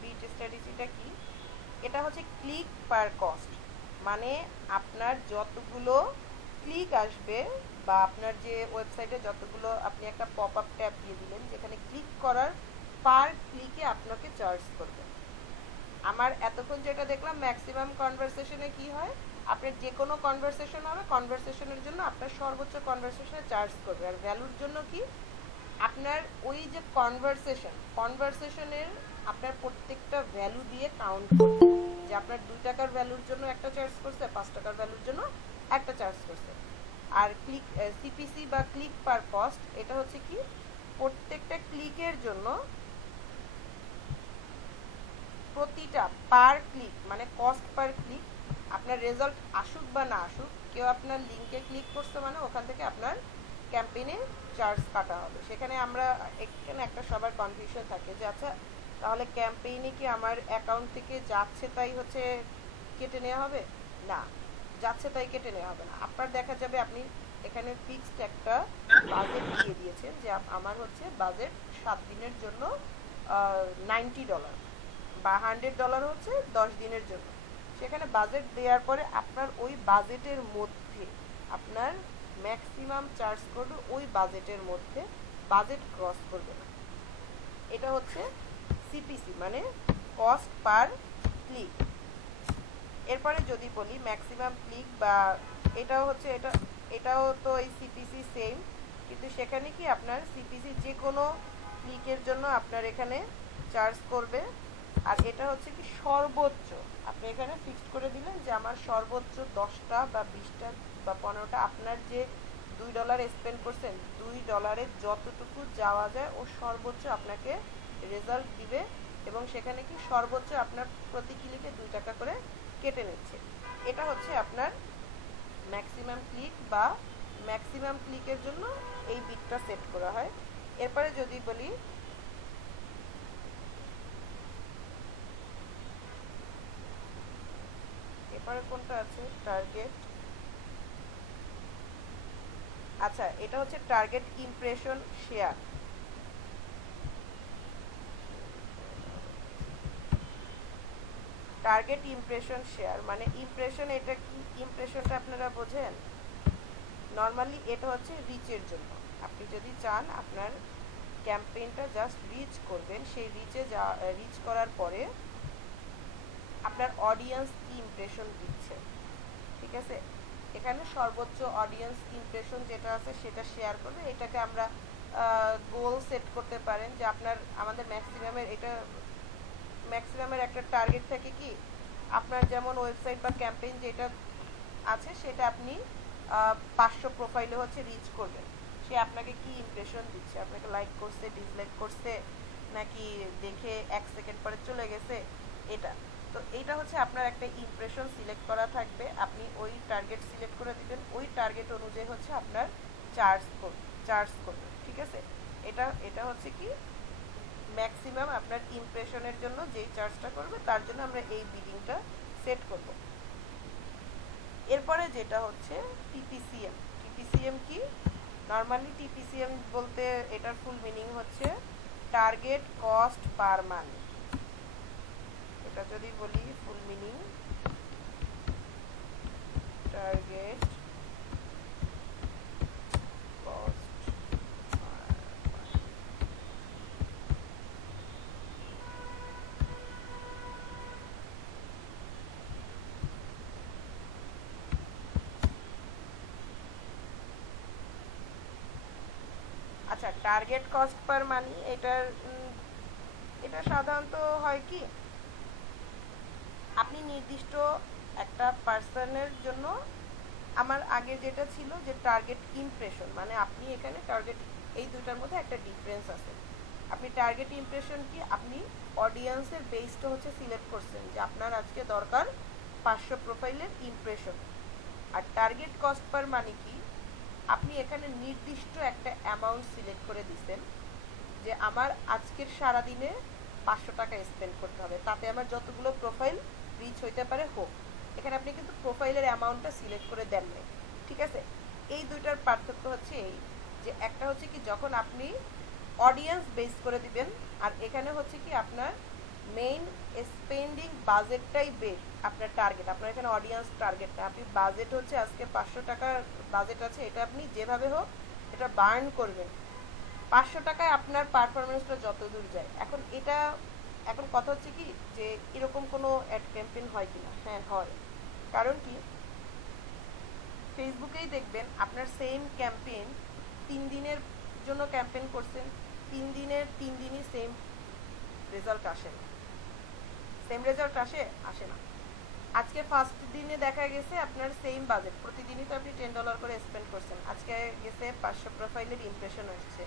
বিট স্ট্র্যাটেজিটা কি, এটা হচ্ছে ক্লিক পার কস্ট, মানে আপনার যতগুলো ক্লিক আসবে বা আপনার যে ওয়েবসাইটে যতগুলো আপনি একটা পপ আপ ট্যাব দিয়ে দিলেন যেখানে ক্লিক করার পার ক্লিকে আপনাকে চার্জ করবে। আমার এতক্ষণ যেটা দেখলাম ম্যাক্সিমাম কনভারসেশনে কি হয়, আপনার যে কোনো কনভারসেশন হবে কনভারসেশনের জন্য আপনার সর্বোচ্চ কনভারসেশনে চার্জ করবে, আর ভ্যালুর জন্য কি আপনার ওই যে কনভারসেশনের আপনার প্রত্যেকটা ভ্যালু দিয়ে কাউন্ট করবে, যে আপনার 2 টাকার ভ্যালুর জন্য একটা চার্জ করছে, 5 টাকার ভ্যালুর জন্য একটা চার্জ করছে। আর ক্লিক সিপিসি বা ক্লিক পার কস্ট, এটা হচ্ছে কি প্রত্যেকটা ক্লিকের জন্য প্রতিটা পার ক্লিক মানে কস্ট পার ক্লিক, আপনার রেজাল্ট আসুক বা না আসুক, কেউ আপনার লিঙ্কে ক্লিক করছে মানে ওখান থেকে আপনার ক্যাম্পেইনে চার্জ কাটা হবে। সেখানে আমরা এখানে একটা সবার কনফিউশন থাকে যে আচ্ছা তাহলে ক্যাম্পেইনে কি আমার অ্যাকাউন্ট থেকে যাচ্ছে তাই হচ্ছে কেটে নেওয়া হবে? না, যাচ্ছে তাই কেটে নেওয়া হবে না। আপনার দেখা যাবে আপনি এখানে ফিক্সড একটা বাজেট দিয়ে দিয়েছেন যে আমার হচ্ছে বাজেট 7 দিনের জন্য $90 বা $100 হচ্ছে 10 দিনের জন্য। সেখানে বাজেট দেওয়ার পরে আপনার ওই বাজেটের মধ্যে আপনার ম্যাক্সিমাম চার্জ করবে, ওই বাজেটের মধ্যে, বাজেট ক্রস করবে না। এটা হচ্ছে সিপিসি মানে কস্ট পার ক্লিক। এরপরে যদি বলি ম্যাক্সিমাম ক্লিক বা এটাও হচ্ছে এটাও তো এই সিপিসি সেম, কিন্তু সেখানে কি আপনার সিপিসি যে কোনো ক্লিকের জন্য আপনার এখানে চার্জ করবে, আর এটা হচ্ছে কি সর্বোচ্চ আপনি এখানে ফিক্সড করে দিলেন যে আমার সর্বোচ্চ 10টা বা 20টা বা 15টা, আপনার যে $2 স্পেন্ড করছেন $2 যতটুকু যাওয়া যায় ও সর্বোচ্চ আপনাকে রেজাল্ট দিবে, এবং সেখানে কি সর্বোচ্চ আপনার প্রতি ক্লিকে 2 টাকা করে কেটে নিচ্ছে। এটা হচ্ছে আপনার ম্যাক্সিমাম ক্লিক বা ম্যাক্সিমাম ক্লিকের জন্য এই বিটটা সেট করা হয়। এরপরে যদি বলি এরপরে কোনটা আছে টার্গেট, আচ্ছা এটা হচ্ছে target impression share. Target impression share মানে ইমপ্রেশন, এটা কি ইমপ্রেশনটা আপনারা বোঝেন? নর্মালি এটা হচ্ছে রিচের জন্য। আপনি যদি চান আপনার ক্যাম্পেইনটা জাস্ট রিচ করবেন, সেই রিচ করার পরে আপনার অডিয়েন্স কি ইমপ্রেশন দিচ্ছে, ঠিক আছে, এখানে সর্বোচ্চ অডিয়েন্স ইমপ্রেশন যেটা আছে সেটা শেয়ার করবে। এটাকে আমরা গোল সেট করতে পারেন যে আপনার আমাদের ম্যাক্সিমামের একটা টার্গেট থাকে কি আপনার যেমন ওয়েবসাইট বা ক্যাম্পেইন যেটা আছে সেটা আপনি 500 প্রোফাইলে হচ্ছে রিচ করবেন, সে আপনাকে কি ইমপ্রেশন দিচ্ছে, আপনাকে লাইক করছে, ডিসলাইক করছে, নাকি দেখে 1 সেকেন্ড পরে চলে গেছে, এটা। তো এইটা হচ্ছে আপনার একটা ইমপ্রেশন সিলেক্ট করা থাকবে, আপনি ওই টার্গেট সিলেক্ট করে দিবেন, ওই টার্গেট অনুযায়ী হচ্ছে আপনার চার্জ করবে, ঠিক আছে। এটা হচ্ছে কি ম্যাক্সিমাম আপনার ইমপ্রেশনের জন্য যেই চার্জটা করবে তার জন্য আমরা এই বিডিংটা সেট করব। এরপরে যেটা হচ্ছে টিপিসিএম। টিপিসিএম কি, নর্মালি টিপিসিএম বলতে এটার ফুল মিনিং হচ্ছে টার্গেট কস্ট পার মান্থ। এটা যদি বলি ফুল মিনিং, টার্গেট কস্ট আচ্ছা, টার্গেট কস্ট পার মানি এটা সাধারণত হয় কি, আপনি নির্দিষ্ট একটা পার্সনের জন্য, আমার আগে যেটা ছিল যে টার্গেট ইমপ্রেশন, মানে আপনি এখানে টার্গেট, এই দুটার মধ্যে একটা ডিফারেন্স আছে। আপনি টার্গেট ইমপ্রেশন কি, আপনি অডিয়েন্সের বেসটা হচ্ছে সিলেক্ট করছেন যে আপনার আজকে দরকার 500 প্রোফাইলের ইমপ্রেশন। আর টার্গেট কস্ট পার মানে কি, আপনি এখানে নির্দিষ্ট একটা অ্যামাউন্ট সিলেক্ট করে দিছেন যে আমার আজকের সারাদিনে 500 টাকা স্পেন্ড করতে হবে, তাতে আমার যতগুলো প্রোফাইল রিচ হইতে পারে হোক। এখানে আপনি কিন্তু প্রোফাইলের অ্যামাউন্টটা সিলেক্ট করে দেন নাই, ঠিক আছে। এই দুইটার পার্থক্য হচ্ছে এই যে একটা হচ্ছে কি যখন আপনি অডিয়েন্স বেস করে দিবেন, আর এখানে হচ্ছে কি আপনার মেইন স্পেন্ডিং বাজেটটাই বের, আপনার টার্গেট, আপনার এখানে অডিয়েন্স টার্গেট না। আপনি বাজেট হচ্ছে আজকে 500 টাকার বাজেট আছে, এটা আপনি যেভাবে হোক এটা বার্ন করবেন। 500 টাকায় আপনার পারফরমেন্সটা যত দূর যায়। এখন কথা হচ্ছে কি যে এরকম কোনো অ্যাড ক্যাম্পেইন হয় কিনা। হ্যাঁ হয়, কারণ কি ফেসবুকেই দেখবেন আপনার সেম ক্যাম্পেইন 3 দিনের জন্য ক্যাম্পেইন করছেন, 3 দিনই সেম রেজাল্ট আসে না। আসে না। আজকে ফার্স্ট দিনে দেখা গেছে আপনার সেম বাজেট, প্রতিদিনই তো আপনি $10 করে স্পেন্ড করছেন, আজকে গেছে 500 প্রোফাইলের ইমপ্রেশন আসছে।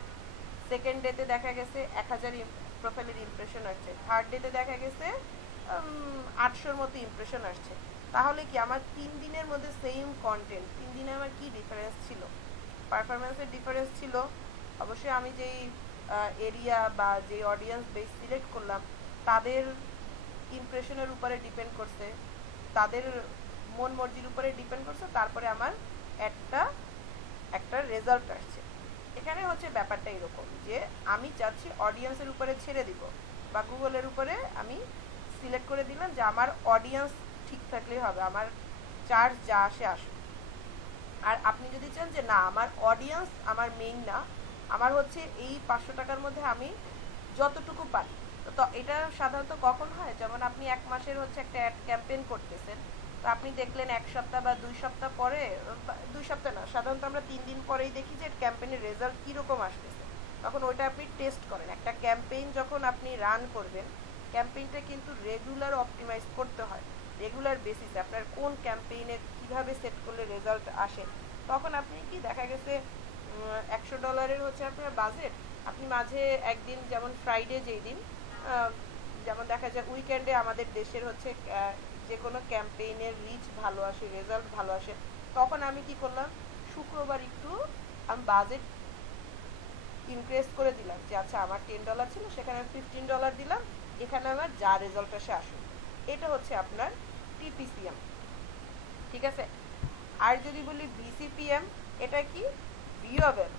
সেকেন্ড ডেতে দেখা গেছে 1000 প্রোফাইলের ইমপ্রেশন আসছে। থার্ড ডেতে দেখা গেছে 800-র মতো ইমপ্রেশন আসছে। তাহলে কি আমার 3 দিনের মধ্যে সেম কন্টেন্ট, 3 দিনে আমার কি ডিফারেন্স ছিল? পারফরমেন্সের ডিফারেন্স ছিল। অবশ্যই আমি যেই এরিয়া বা যেই অডিয়েন্স বেস সিলেক্ট করলাম তাদের ইমপ্রেশনের উপরে ডিপেন্ড করছে, তাদের মন মর্জির উপরে ডিপেন্ড করছে, তারপরে আমার একটা রেজাল্ট আসছে। এখানে হচ্ছে ব্যাপারটা এরকম যে আমি চাচ্ছি অডিয়েন্সের উপরে ছেড়ে দিব, বা গুগলের উপরে আমি সিলেক্ট করে দিলাম যে আমার অডিয়েন্স ঠিক থাকলেই হবে, আমার চার্জ যা আসে আসুক। আর আপনি যদি চান যে না আমার অডিয়েন্স আমার মেইন না, আমার হচ্ছে এই 500 টাকার মধ্যে আমি যতটুকু পারি, তো এটা সাধারণত কখন হয়, যেমন আপনি 1 মাসের হচ্ছে একটা অ্যাড ক্যাম্পেইন করতেছেন, তো আপনি দেখলেন 1 সপ্তাহ বা 2 সপ্তাহ পরে, 2 সপ্তাহ না, সাধারণত আমরা 3 দিন পরেই দেখি যে ক্যাম্পেইনের রেজাল্ট কীরকম আসতেছে, তখন ওইটা আপনি টেস্ট করেন। একটা ক্যাম্পেইন যখন আপনি রান করবেন, ক্যাম্পেইনটা কিন্তু রেগুলার অপটিমাইজ করতে হয়, রেগুলার বেসিসে আপনার কোন ক্যাম্পেইনে কীভাবে সেট করলে রেজাল্ট আসে। তখন আপনি কি দেখা গেছে $100 হচ্ছে আপনার বাজেট, আপনি মাঝে একদিন, যেমন ফ্রাইডে যেই দিন, যেমন দেখা যায় উইকেন্ডে আমাদের দেশের হচ্ছে যে কোনো ক্যাম্পেইনের রিচ ভালো আসে, রেজাল্ট ভালো আসে, তখন আমি কি করলাম, শুক্রবার একটু আমি বাজেট ইনক্রিজ করে দিলাম যে আচ্ছা আমার $10 ছিল, সেখানে আমি $15 দিলাম, এখানে আমার যা রেজাল্ট আসে আসুন। এটা হচ্ছে আপনার টিপিসিএম, ঠিক আছে। আর যদি বলি ভিসিপিএম, এটা কি ভিউয়েবল,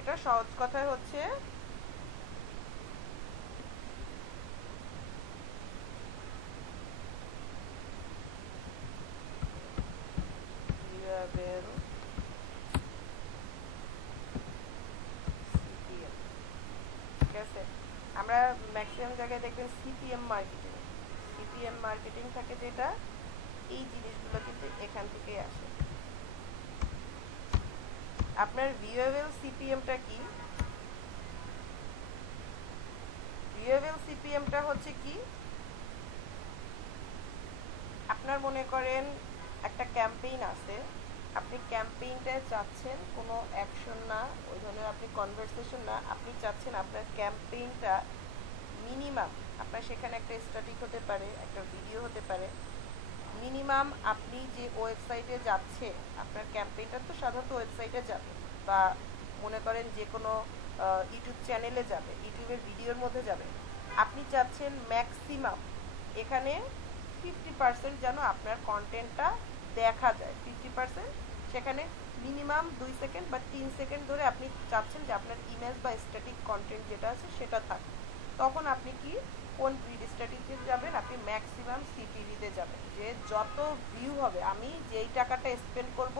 এটা সহজ কথায় হচ্ছে ভিউয়েবল সিপিএম, ঠিক আছে। আমরা ম্যাক্সিমাম জায়গায় দেখবেন সিপিএম মার্কেটিং থাকে, যেটা এই জিনিসগুলো কিন্তু এখান থেকেই আসে। আপনার ভিউয়েবল সিপিএমটা কি, ভিউয়েবল সিপিএমটা হচ্ছে কি, আপনার মনে করেন একটা ক্যাম্পেইন আছে, আপনি ক্যাম্পেইনটা চাচ্ছেন কোনো অ্যাকশন না, ওই ধরনের আপনি কনভারসেশন না, আপনি চাচ্ছেন আপনার ক্যাম্পেইনটা মিনিমাম, আপনার সেখানে একটা স্ট্যাটিক হতে পারে, একটা ভিডিও হতে পারে, মিনিমাম আপনি যে ওয়েবসাইটে যাচ্ছে, আপনার ক্যাম্পেইনটা তো সাধারণত ওয়েবসাইটে যাবে, বা মনে করেন যে কোনো ইউটিউব চ্যানেলে যাবে, ইউটিউবের ভিডিওর মধ্যে যাবে, আপনি চাচ্ছেন ম্যাক্সিমাম এখানে 50% যেন আপনার কন্টেন্টটা দেখা যায়, 50% সেখানে মিনিমাম 2 সেকেন্ড বা 3 সেকেন্ড ধরে আপনি চাচ্ছেন যে আপনার ইমেজ বা স্ট্যাটিক কন্টেন্ট যেটা আছে সেটা থাকে। তখন আপনি কি কোন ভিড স্ট্যাটিকে যাবেন, আপনি ম্যাক্সিমাম সিপিভিতে যাবেন, যে যত ভিউ হবে, আমি যেই টাকাটা স্পেন্ড করব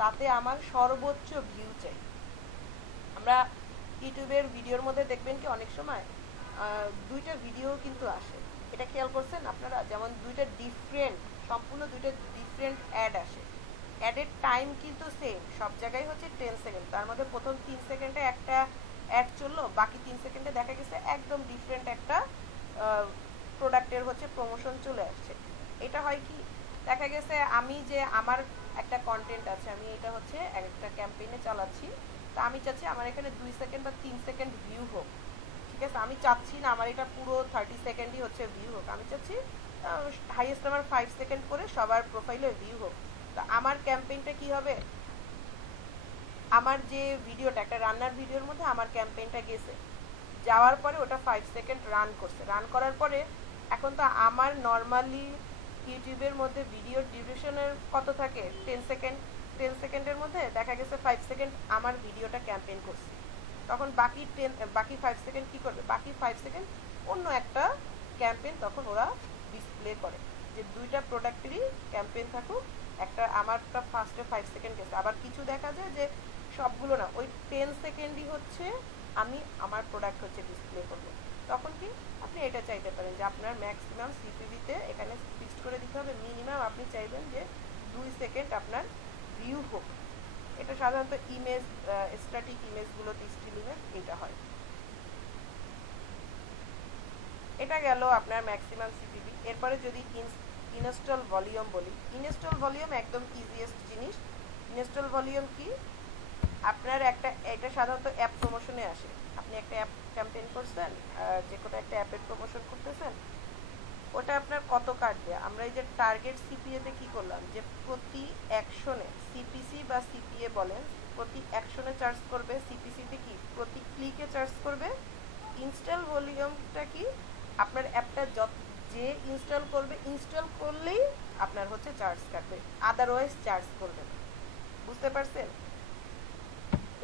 তাতে আমার সর্বোচ্চ ভিউ চাই। আমরা ইউটিউবের ভিডিওর মধ্যে দেখবেন কি অনেক সময় 2টা ভিডিও কিন্তু আসে, এটা খেয়াল করছেন আপনারা, যেমন সম্পূর্ণ দুইটা ডিফারেন্ট অ্যাড আসে, অ্যাডের টাইম কিন্তু সেম, সব জায়গায় হচ্ছে 10 সেকেন্ড। তার মধ্যে প্রথম 3 সেকেন্ডে একটা অ্যাড চললো, বাকি 3 সেকেন্ডে দেখা গেছে একদম ডিফারেন্ট একটা প্রোডাক্টের হচ্ছে প্রমোশন চলে আসছে। এটা হয় কি, দেখা গেছে আমি যে আমার একটা কন্টেন্ট আছে, আমি এটা হচ্ছে একটা ক্যাম্পেইনে চালাচ্ছি, তো আমি চাচ্ছি আমার এখানে 2 সেকেন্ড বা 3 সেকেন্ড ভিউ হোক, ঠিক আছে? আমি চাচ্ছি না আমার এটা পুরো 30 সেকেন্ডই হচ্ছে ভিউ হোক, আমি চাচ্ছি হাইয়েস্ট আমার 5 সেকেন্ড করে সবার প্রোফাইলে ভিউ হোক। তো আমার ক্যাম্পেইনটা কি হবে, আমার যে ভিডিওটা, একটা রান্নার ভিডিওর মধ্যে আমার ক্যাম্পেইনটা গেছে, যাওয়ার পরে ওটা 5 সেকেন্ড রান করছে, রান করার পরে এখন তো আমার নর্মালি ইউটিউবের মধ্যে ভিডিওর ডিউরেশনের কত থাকে, 10 সেকেন্ড। 10 সেকেন্ডের মধ্যে দেখা গেছে 5 সেকেন্ড আমার ভিডিওটা ক্যাম্পেইন করছে, তখন বাকি 5 সেকেন্ড কি করবে, বাকি 5 সেকেন্ড অন্য একটা ক্যাম্পেইন তখন ওরা ডিসপ্লে করে, যে দুইটা প্রোডাক্টেরই ক্যাম্পেইন থাকুক, একটা আমারটা ফার্স্টে 5 সেকেন্ড গেছে, আবার কিছু দেখা যায় যে সবগুলো না, ওই 10 সেকেন্ডই হচ্ছে আমি আমার প্রোডাক্ট হচ্ছে ডিসপ্লে করবো। তখন কি আপনি এটা চাইতে পারেন যে আপনার ম্যাক্সিমাম সিপিভিতে এখানে ফিক্সড করে দিতে হবে, মিনিমাম আপনি চাইবেন যে 2 সেকেন্ড আপনার ভিউ হোক। এটা সাধারণত ইমেজ, স্ট্যাটিক ইমেজগুলোতে, স্টিল ইমেজ এটা হয়। এটা গেল আপনার ম্যাক্সিমাম সিপিভি। এরপরে যদি ইনস্টল ভলিউম বলি, ইনস্টল ভলিউম একদম ইজিয়েস্ট জিনিস। ইনস্টল ভলিউম কি, আপনার একটা, এটা সাধারণত অ্যাপ প্রমোশনে আসে, আপনি একটা অ্যাপ ক্যাম্পেইন করছেন, যে কোনো একটা অ্যাপের প্রমোশন করতেছেন, ওটা আপনার কত কাটবে, আমরা এই যে টার্গেট সিপিএতে কি করলাম, যে প্রতি অ্যাকশনে, সিপিসি বা সিপিএ বলেন, প্রতি অ্যাকশনে চার্জ করবে, সিপিসিতে কি প্রতি ক্লিকে চার্জ করবে। ইনস্টল ভলিউমটা কি, আপনার অ্যাপটা যে ইনস্টল করবে, ইনস্টল করলেই আপনার হচ্ছে চার্জ কাটবে, আদারওয়াইজ চার্জ করবে না। বুঝতে পারছেন?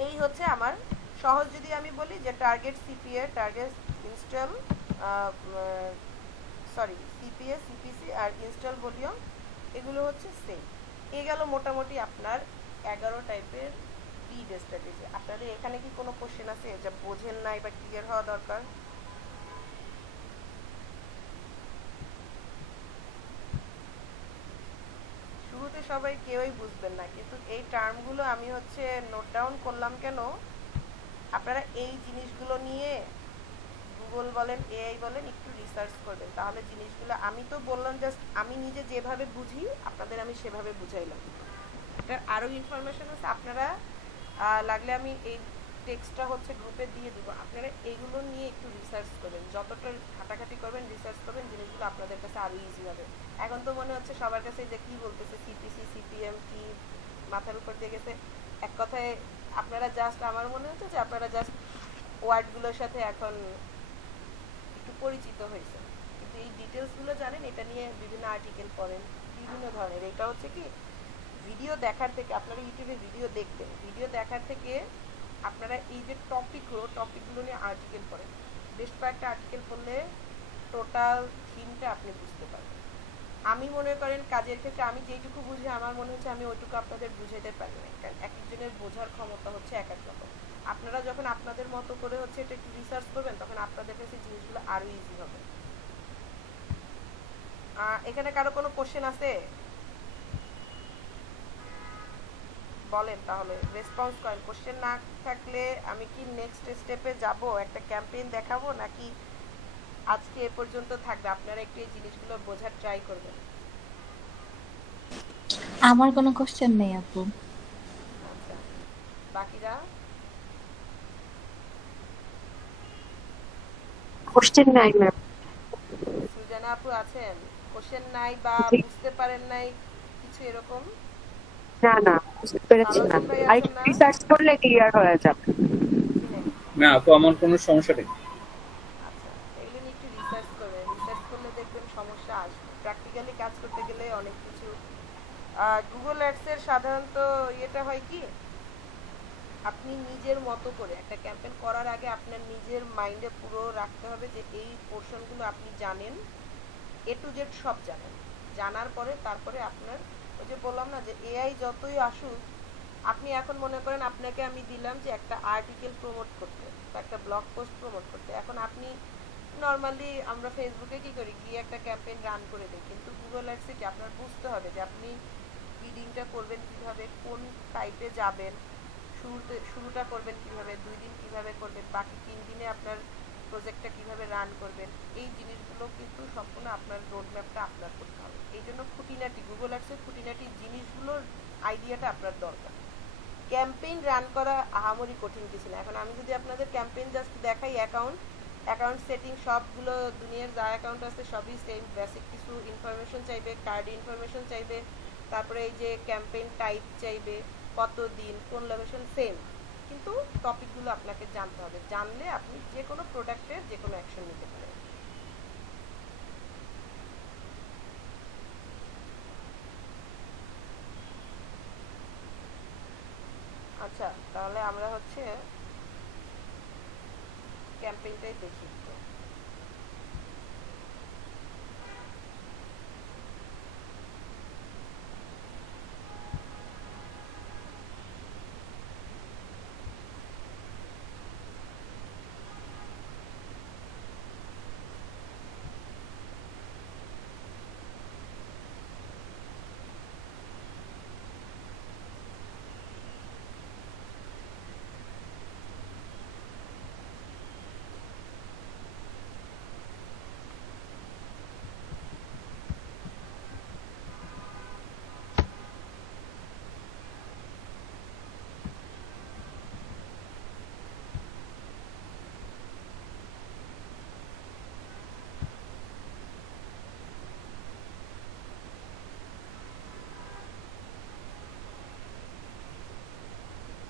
এই হচ্ছে আমার সহজ যদি আমি বলি যে target CPA, target install, CPA, CPC আর ইনস্টল ভলিউম, এগুলো হচ্ছে সেম। এ গেল মোটামুটি আপনার 11 টাইপের লিড স্ট্র্যাটেজি। আপনাদের এখানে কি কোনো কোশ্চেন আছে যা বোঝেন নাই বা ক্লিয়ার হওয়া দরকার? শুরুতে সবাই কেউই বুঝবেন না, কিন্তু এই টার্মগুলো আমি হচ্ছে নোট ডাউন করলাম কেন, আপনারা এই জিনিসগুলো নিয়ে গুগল বলেন, এআই বলেন, একটু রিসার্চ করবেন, তাহলে জিনিসগুলো, আমি তো বললাম জাস্ট আমি নিজে যেভাবে বুঝি আপনাদের আমি সেভাবে বুঝাইলাম। এটার আরও ইনফরমেশন আছে, আপনারা লাগলে আমি এই টেক্সটটা হচ্ছে গ্রুপে দিয়ে দিব, আপনারা এইগুলো নিয়ে একটু রিসার্চ করবেন, যতটা ঘাটাঘাটি করবেন, রিসার্চ করবেন, জিনিসগুলো আপনাদের কাছে আরও ইজি হবে। এখন তো মনে হচ্ছে সবার কাছে যে কী বলতেছে, সিপিসি, সিপিএম কি মাথার উপর দিয়ে গেছে। এক কথায় আপনারা জাস্ট, আমার মনে হচ্ছে যে আপনারা জাস্ট ওয়ার্ডগুলোর সাথে এখন একটু পরিচিত হয়েছে, কিন্তু এই ডিটেলসগুলো জানেন, এটা নিয়ে বিভিন্ন আর্টিকেল পড়েন, বিভিন্ন ধরনের। এটা হচ্ছে কি, ভিডিও দেখার থেকে, আপনারা ইউটিউবে ভিডিও দেখবেন, ভিডিও দেখার থেকে আপনারা এই যে টপিকগুলো নিয়ে আর্টিকেল পড়েন, বেশ কয়েকটা আর্টিকেল পড়লে টোটাল থিমটা আপনি বুঝতে পারবেন। আমি মনে করেন কাজের ক্ষেত্রে আমি যেইটুকু বুঝি, আমার মনে হচ্ছে আমি ওইটুকু আপনাদের বুঝাইতে পারি না, কারণ এক একজনের বোঝার ক্ষমতা হচ্ছে এক এক রকম। আপনারা যখন আপনাদের মতো করে হচ্ছে এটা একটু রিসার্চ করবেন, তখন আপনাদের কাছে জিনিসগুলো আরও ইজি হবে। এখানে কারো কোনো কোশ্চেন আছে? বলেন, তাহলে রেসপন্স করেন। কোশ্চেন না থাকলে আমি কি নেক্সট স্টেপে যাব, একটা ক্যাম্পেইন দেখাবো, নাকি আজকে এ পর্যন্ত থাকবে? আপনারা একটু এই জিনিসগুলো বোঝার ট্রাই করবেন। আমার কোনো কোশ্চেন নেই আপু। আচ্ছা, বাকিরা? কোশ্চেন নাই ম্যাম। সুজানা আপু আছেন? কোশ্চেন নাই বা জি, বুঝতে পারেন নাই কিছু এরকম? না না, বুঝতে পেরেছি না। সালাউদ্দিন ভাই আর আছেন একটু না? রিসার্চ করলে ক্লিয়ার হয়ে যাবে। কি নেই? না আপু, আমার কোনো সমস্যা নেই। আচ্ছা, এগুলো নিয়ে একটু রিসার্চ করবেন, রিসার্চ করলে দেখবেন সমস্যা আসবে। প্র্যাকটিক্যালি কাজ করতে গেলে অনেক কিছু, গুগল অ্যাডসের সাধারণত ইয়েটা হয় কি, আপনি নিজের মতো করে একটা ক্যাম্পেইন করার আগে আপনার নিজের মাইন্ডে পুরো রাখতে হবে যে এই পোর্শনগুলো আপনি জানেন, এ টু জেড সব জানেন। জানার পরে তারপরে আপনার, ওই যে বললাম না যে এআই যতই আসুক, আপনি এখন মনে করেন আপনাকে আমি দিলাম যে একটা আর্টিকেল প্রমোট করতে বা একটা ব্লগ পোস্ট প্রমোট করতে, এখন আপনি নর্মালি, আমরা ফেসবুকে কি করি, গিয়ে একটা ক্যাম্পেইন রান করে দিই, কিন্তু গুগল অ্যাডসে কি আপনার বুঝতে হবে যে আপনি বিডিংটা করবেন কিভাবে, কোন টাইপে যাবেন, শুরুটা করবেন কিভাবে, 2 দিন কিভাবে করবেন, বাকি 3 দিনে আপনার প্রজেক্টটা কিভাবে রান করবেন, এই জিনিসগুলো কিন্তু সম্পূর্ণ আপনার রোডম্যাপটা আপনার করতে হবে। এই জন্য খুঁটিনাটি গুগল অ্যাডসের খুঁটিনাটি জিনিসগুলোর আইডিয়াটা আপনার দরকার। ক্যাম্পেইন রান করা আহামরি কঠিন কিছু না। এখন আমি যদি আপনাদের ক্যাম্পেইন জাস্ট দেখাই, অ্যাকাউন্ট সেটিং সবগুলো দুনিয়ার যা অ্যাকাউন্ট আছে সবই সেম, বেসিক কিছু ইনফরমেশন চাইবে, কার্ড ইনফরমেশন চাইবে, তারপরে এই যে ক্যাম্পেইন টাইপ চাইবে, কত দিন, কোন লোকেশন, সেম, কিন্তু টপিকগুলো আপনাকে জানতে হবে। জানলে আপনি যে কোনো প্রোডাক্টের যে কোনো অ্যাকশন নিতে পারেন। আচ্ছা, তাহলে আমরা হচ্ছে ক্যাম্পেইনটাই দেখি তো।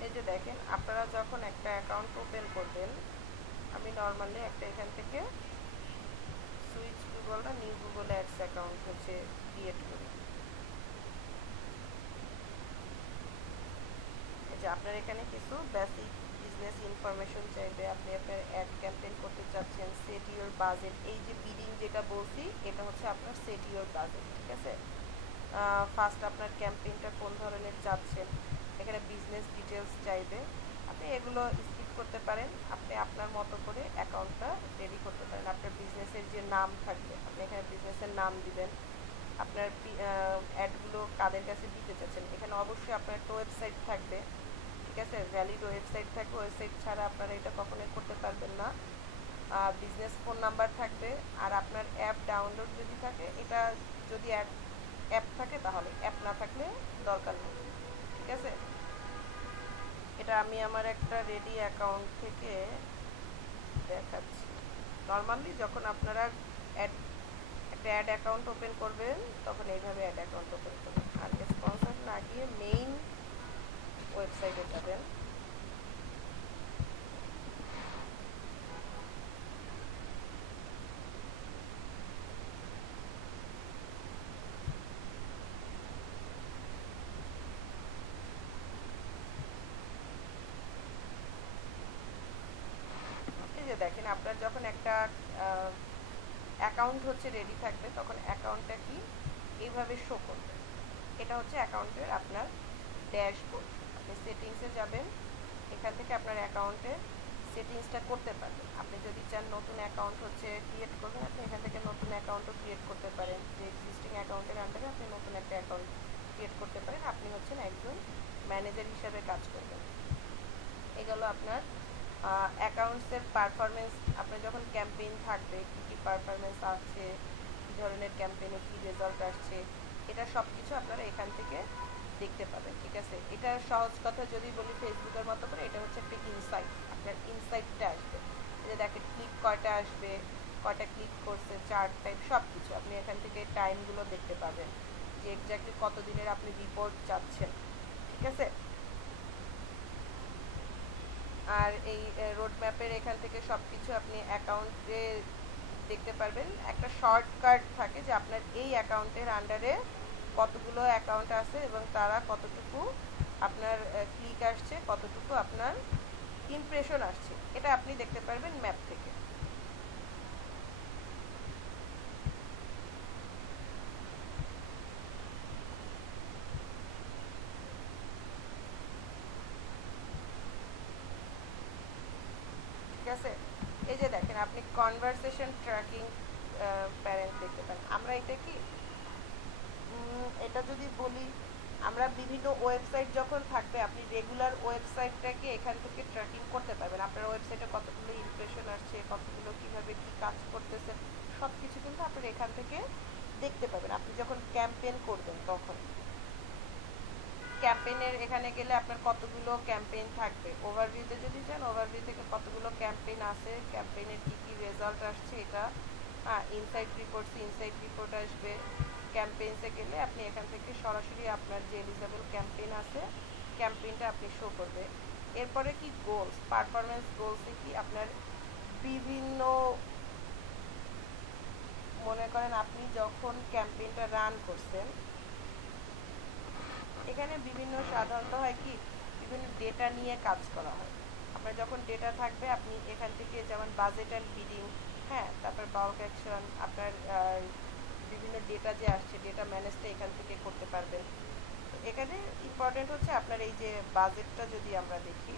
এই যে দেখেন, আপনারা যখন একটা অ্যাকাউন্ট ওপেন করবেন, আমি নর্মালি একটা এখান থেকে সুইচ গুগল না নিউ গুগল অ্যাডস অ্যাকাউন্ট হচ্ছে ক্রিয়েট করি। এই যে আপনার এখানে কিছু বেসিক বিজনেস ইনফরমেশন চাইবে, আপনি আপনার অ্যাড ক্যাম্পেইন করতে চাচ্ছেন, সেট ইউর বাজেট, এই যে বিডিং যেটা বলছি এটা হচ্ছে আপনার সেট ইউর বাজেট, ঠিক আছে। ফার্স্ট আপনার ক্যাম্পেইনটা কোন ধরনের চাচ্ছেন, এখানে বিজনেস ডিটেলস চাইবে, আপনি এগুলো স্কিপ করতে পারেন, আপনি আপনার মতো করে অ্যাকাউন্টটা রেডি করতে পারেন। আপনার বিজনেসের যে নাম থাকবে আপনি এখানে বিজনেসের নাম দিবেন, আপনার অ্যাডগুলো কাদের কাছে দিতে চাচ্ছেন, এখানে অবশ্যই আপনার একটা ওয়েবসাইট থাকবে, ঠিক আছে, ভ্যালিড ওয়েবসাইট থাকবে, ওয়েবসাইট ছাড়া আপনারা এটা কখনোই করতে পারবেন না। বিজনেস ফোন নাম্বার থাকবে, আর আপনার অ্যাপ ডাউনলোড যদি থাকে, এটা যদি অ্যাপ থাকে তাহলে, অ্যাপ না থাকলে দরকার নেই, ঠিক আছে। এটা আমি আমার একটা রেডি অ্যাকাউন্ট থেকে দেখাচ্ছি। নর্মালি যখন আপনারা একটা অ্যাড অ্যাকাউন্ট ওপেন করবেন তখন এইভাবে অ্যাড অ্যাকাউন্ট ওপেন করবেন, আর স্পন্সর না গিয়ে মেইন ওয়েবসাইটে যাবেন। এই যে দেখেন, আপনার যখন একটা অ্যাকাউন্ট হচ্ছে রেডি থাকবে তখন অ্যাকাউন্টটা কি এইভাবে শো করবে। এটা হচ্ছে অ্যাকাউন্টের আপনার ড্যাশবোর্ড। আপনি সেটিংসে যাবেন, এখান থেকে আপনার অ্যাকাউন্টের সেটিংসটা করতে পারবেন। আপনি যদি চান নতুন অ্যাকাউন্ট হচ্ছে ক্রিয়েট করবেন, আপনি এখান থেকে নতুন অ্যাকাউন্টও ক্রিয়েট করতে পারেন, যে এক্সিস্টিং অ্যাকাউন্টের আন্ডারে আপনি নতুন একটা অ্যাকাউন্ট ক্রিয়েট করতে পারেন। আপনি হচ্ছেন একজন ম্যানেজার হিসাবে কাজ করবেন। এগুলো আপনার অ্যাকাউন্টসের পারফরমেন্স, আপনার যখন ক্যাম্পেইন থাকবে কী কী পারফরমেন্স আছে, কী ধরনের ক্যাম্পেইনে কী রেজাল্ট আসছে, এটা সব কিছু আপনারা এখান থেকে দেখতে পাবেন, ঠিক আছে। এটা সহজ কথা যদি বলি ফেসবুকের মতো করে, এটা হচ্ছে একটা ইনসাইট, আপনার ইনসাইটটা আসবে। এই যে দেখেন ক্লিক কয়টা আসবে, কয়টা ক্লিক করছে, চার্ট টাইপ সব কিছু আপনি এখান থেকে টাইমগুলো দেখতে পাবেন, যে এক্স্যাক্টলি কত দিনের আপনি রিপোর্ট চাচ্ছেন, ঠিক আছে। আর এই রোড ম্যাপের এখান থেকে সব কিছু আপনি অ্যাকাউন্টে দেখতে পারবেন। একটা শর্টকাট থাকে যে আপনার এই অ্যাকাউন্টের আন্ডারে কতগুলো অ্যাকাউন্ট আছে এবং তারা কতটুকু আপনার ক্লিক আসছে, কতটুকু আপনার ইমপ্রেশন আসছে, এটা আপনি দেখতে পারবেন ম্যাপ থেকে। ঠিক আছে, এই যে দেখেন আপনি কনভারসেশন ট্র্যাকিং প্যারেন্ট দেখতে পারেন। আমরা এটা কি এটা যদি বলি আমরা বিভিন্ন ওয়েবসাইট যখন থাকবে, আপনি রেগুলার ওয়েবসাইটটাকে এখান থেকে ট্র্যাকিং করতে পারবেন। আপনার ওয়েবসাইটে কতগুলো ইমপ্রেশন আসছে, কতগুলো কীভাবে কী কাজ করতেছে, সব কিছু কিন্তু আপনারা এখান থেকে দেখতে পাবেন আপনি যখন ক্যাম্পেইন করবেন তখন। ক্যাম্পেইনের এখানে গেলে আপনার কতগুলো ক্যাম্পেইন থাকবে, ওভারভিউতে যদি যান ওভারভিউ থেকে কতগুলো ক্যাম্পেইন আছে, ক্যাম্পেইনের কী কী রেজাল্ট আসছে এটা। ইনসাইট রিপোর্ট আসবে। ক্যাম্পেইনসে গেলে আপনি এখান থেকে সরাসরি আপনার যে এলিজেবল ক্যাম্পেইন আছে ক্যাম্পেইনটা আপনি শো করবে। এরপরে কি গোলস, পারফরমেন্স গোলসে কি আপনার বিভিন্ন, মনে করেন আপনি যখন ক্যাম্পেইনটা রান করছেন, এখানে বিভিন্ন সাধারণত হয় কি বিভিন্ন ডেটা নিয়ে কাজ করা হয়। আপনার যখন ডেটা থাকবে আপনি এখান থেকে যেমন বাজেট অ্যান্ড বিডিং, হ্যাঁ, তারপর বাল্ক অ্যাকশন, আপনার বিভিন্ন ডেটা যে আসছে ডেটা ম্যানেজটা এখান থেকে করতে পারবেন। তো এখানে ইম্পর্টেন্ট হচ্ছে আপনার এই যে বাজেটটা যদি আমরা দেখি,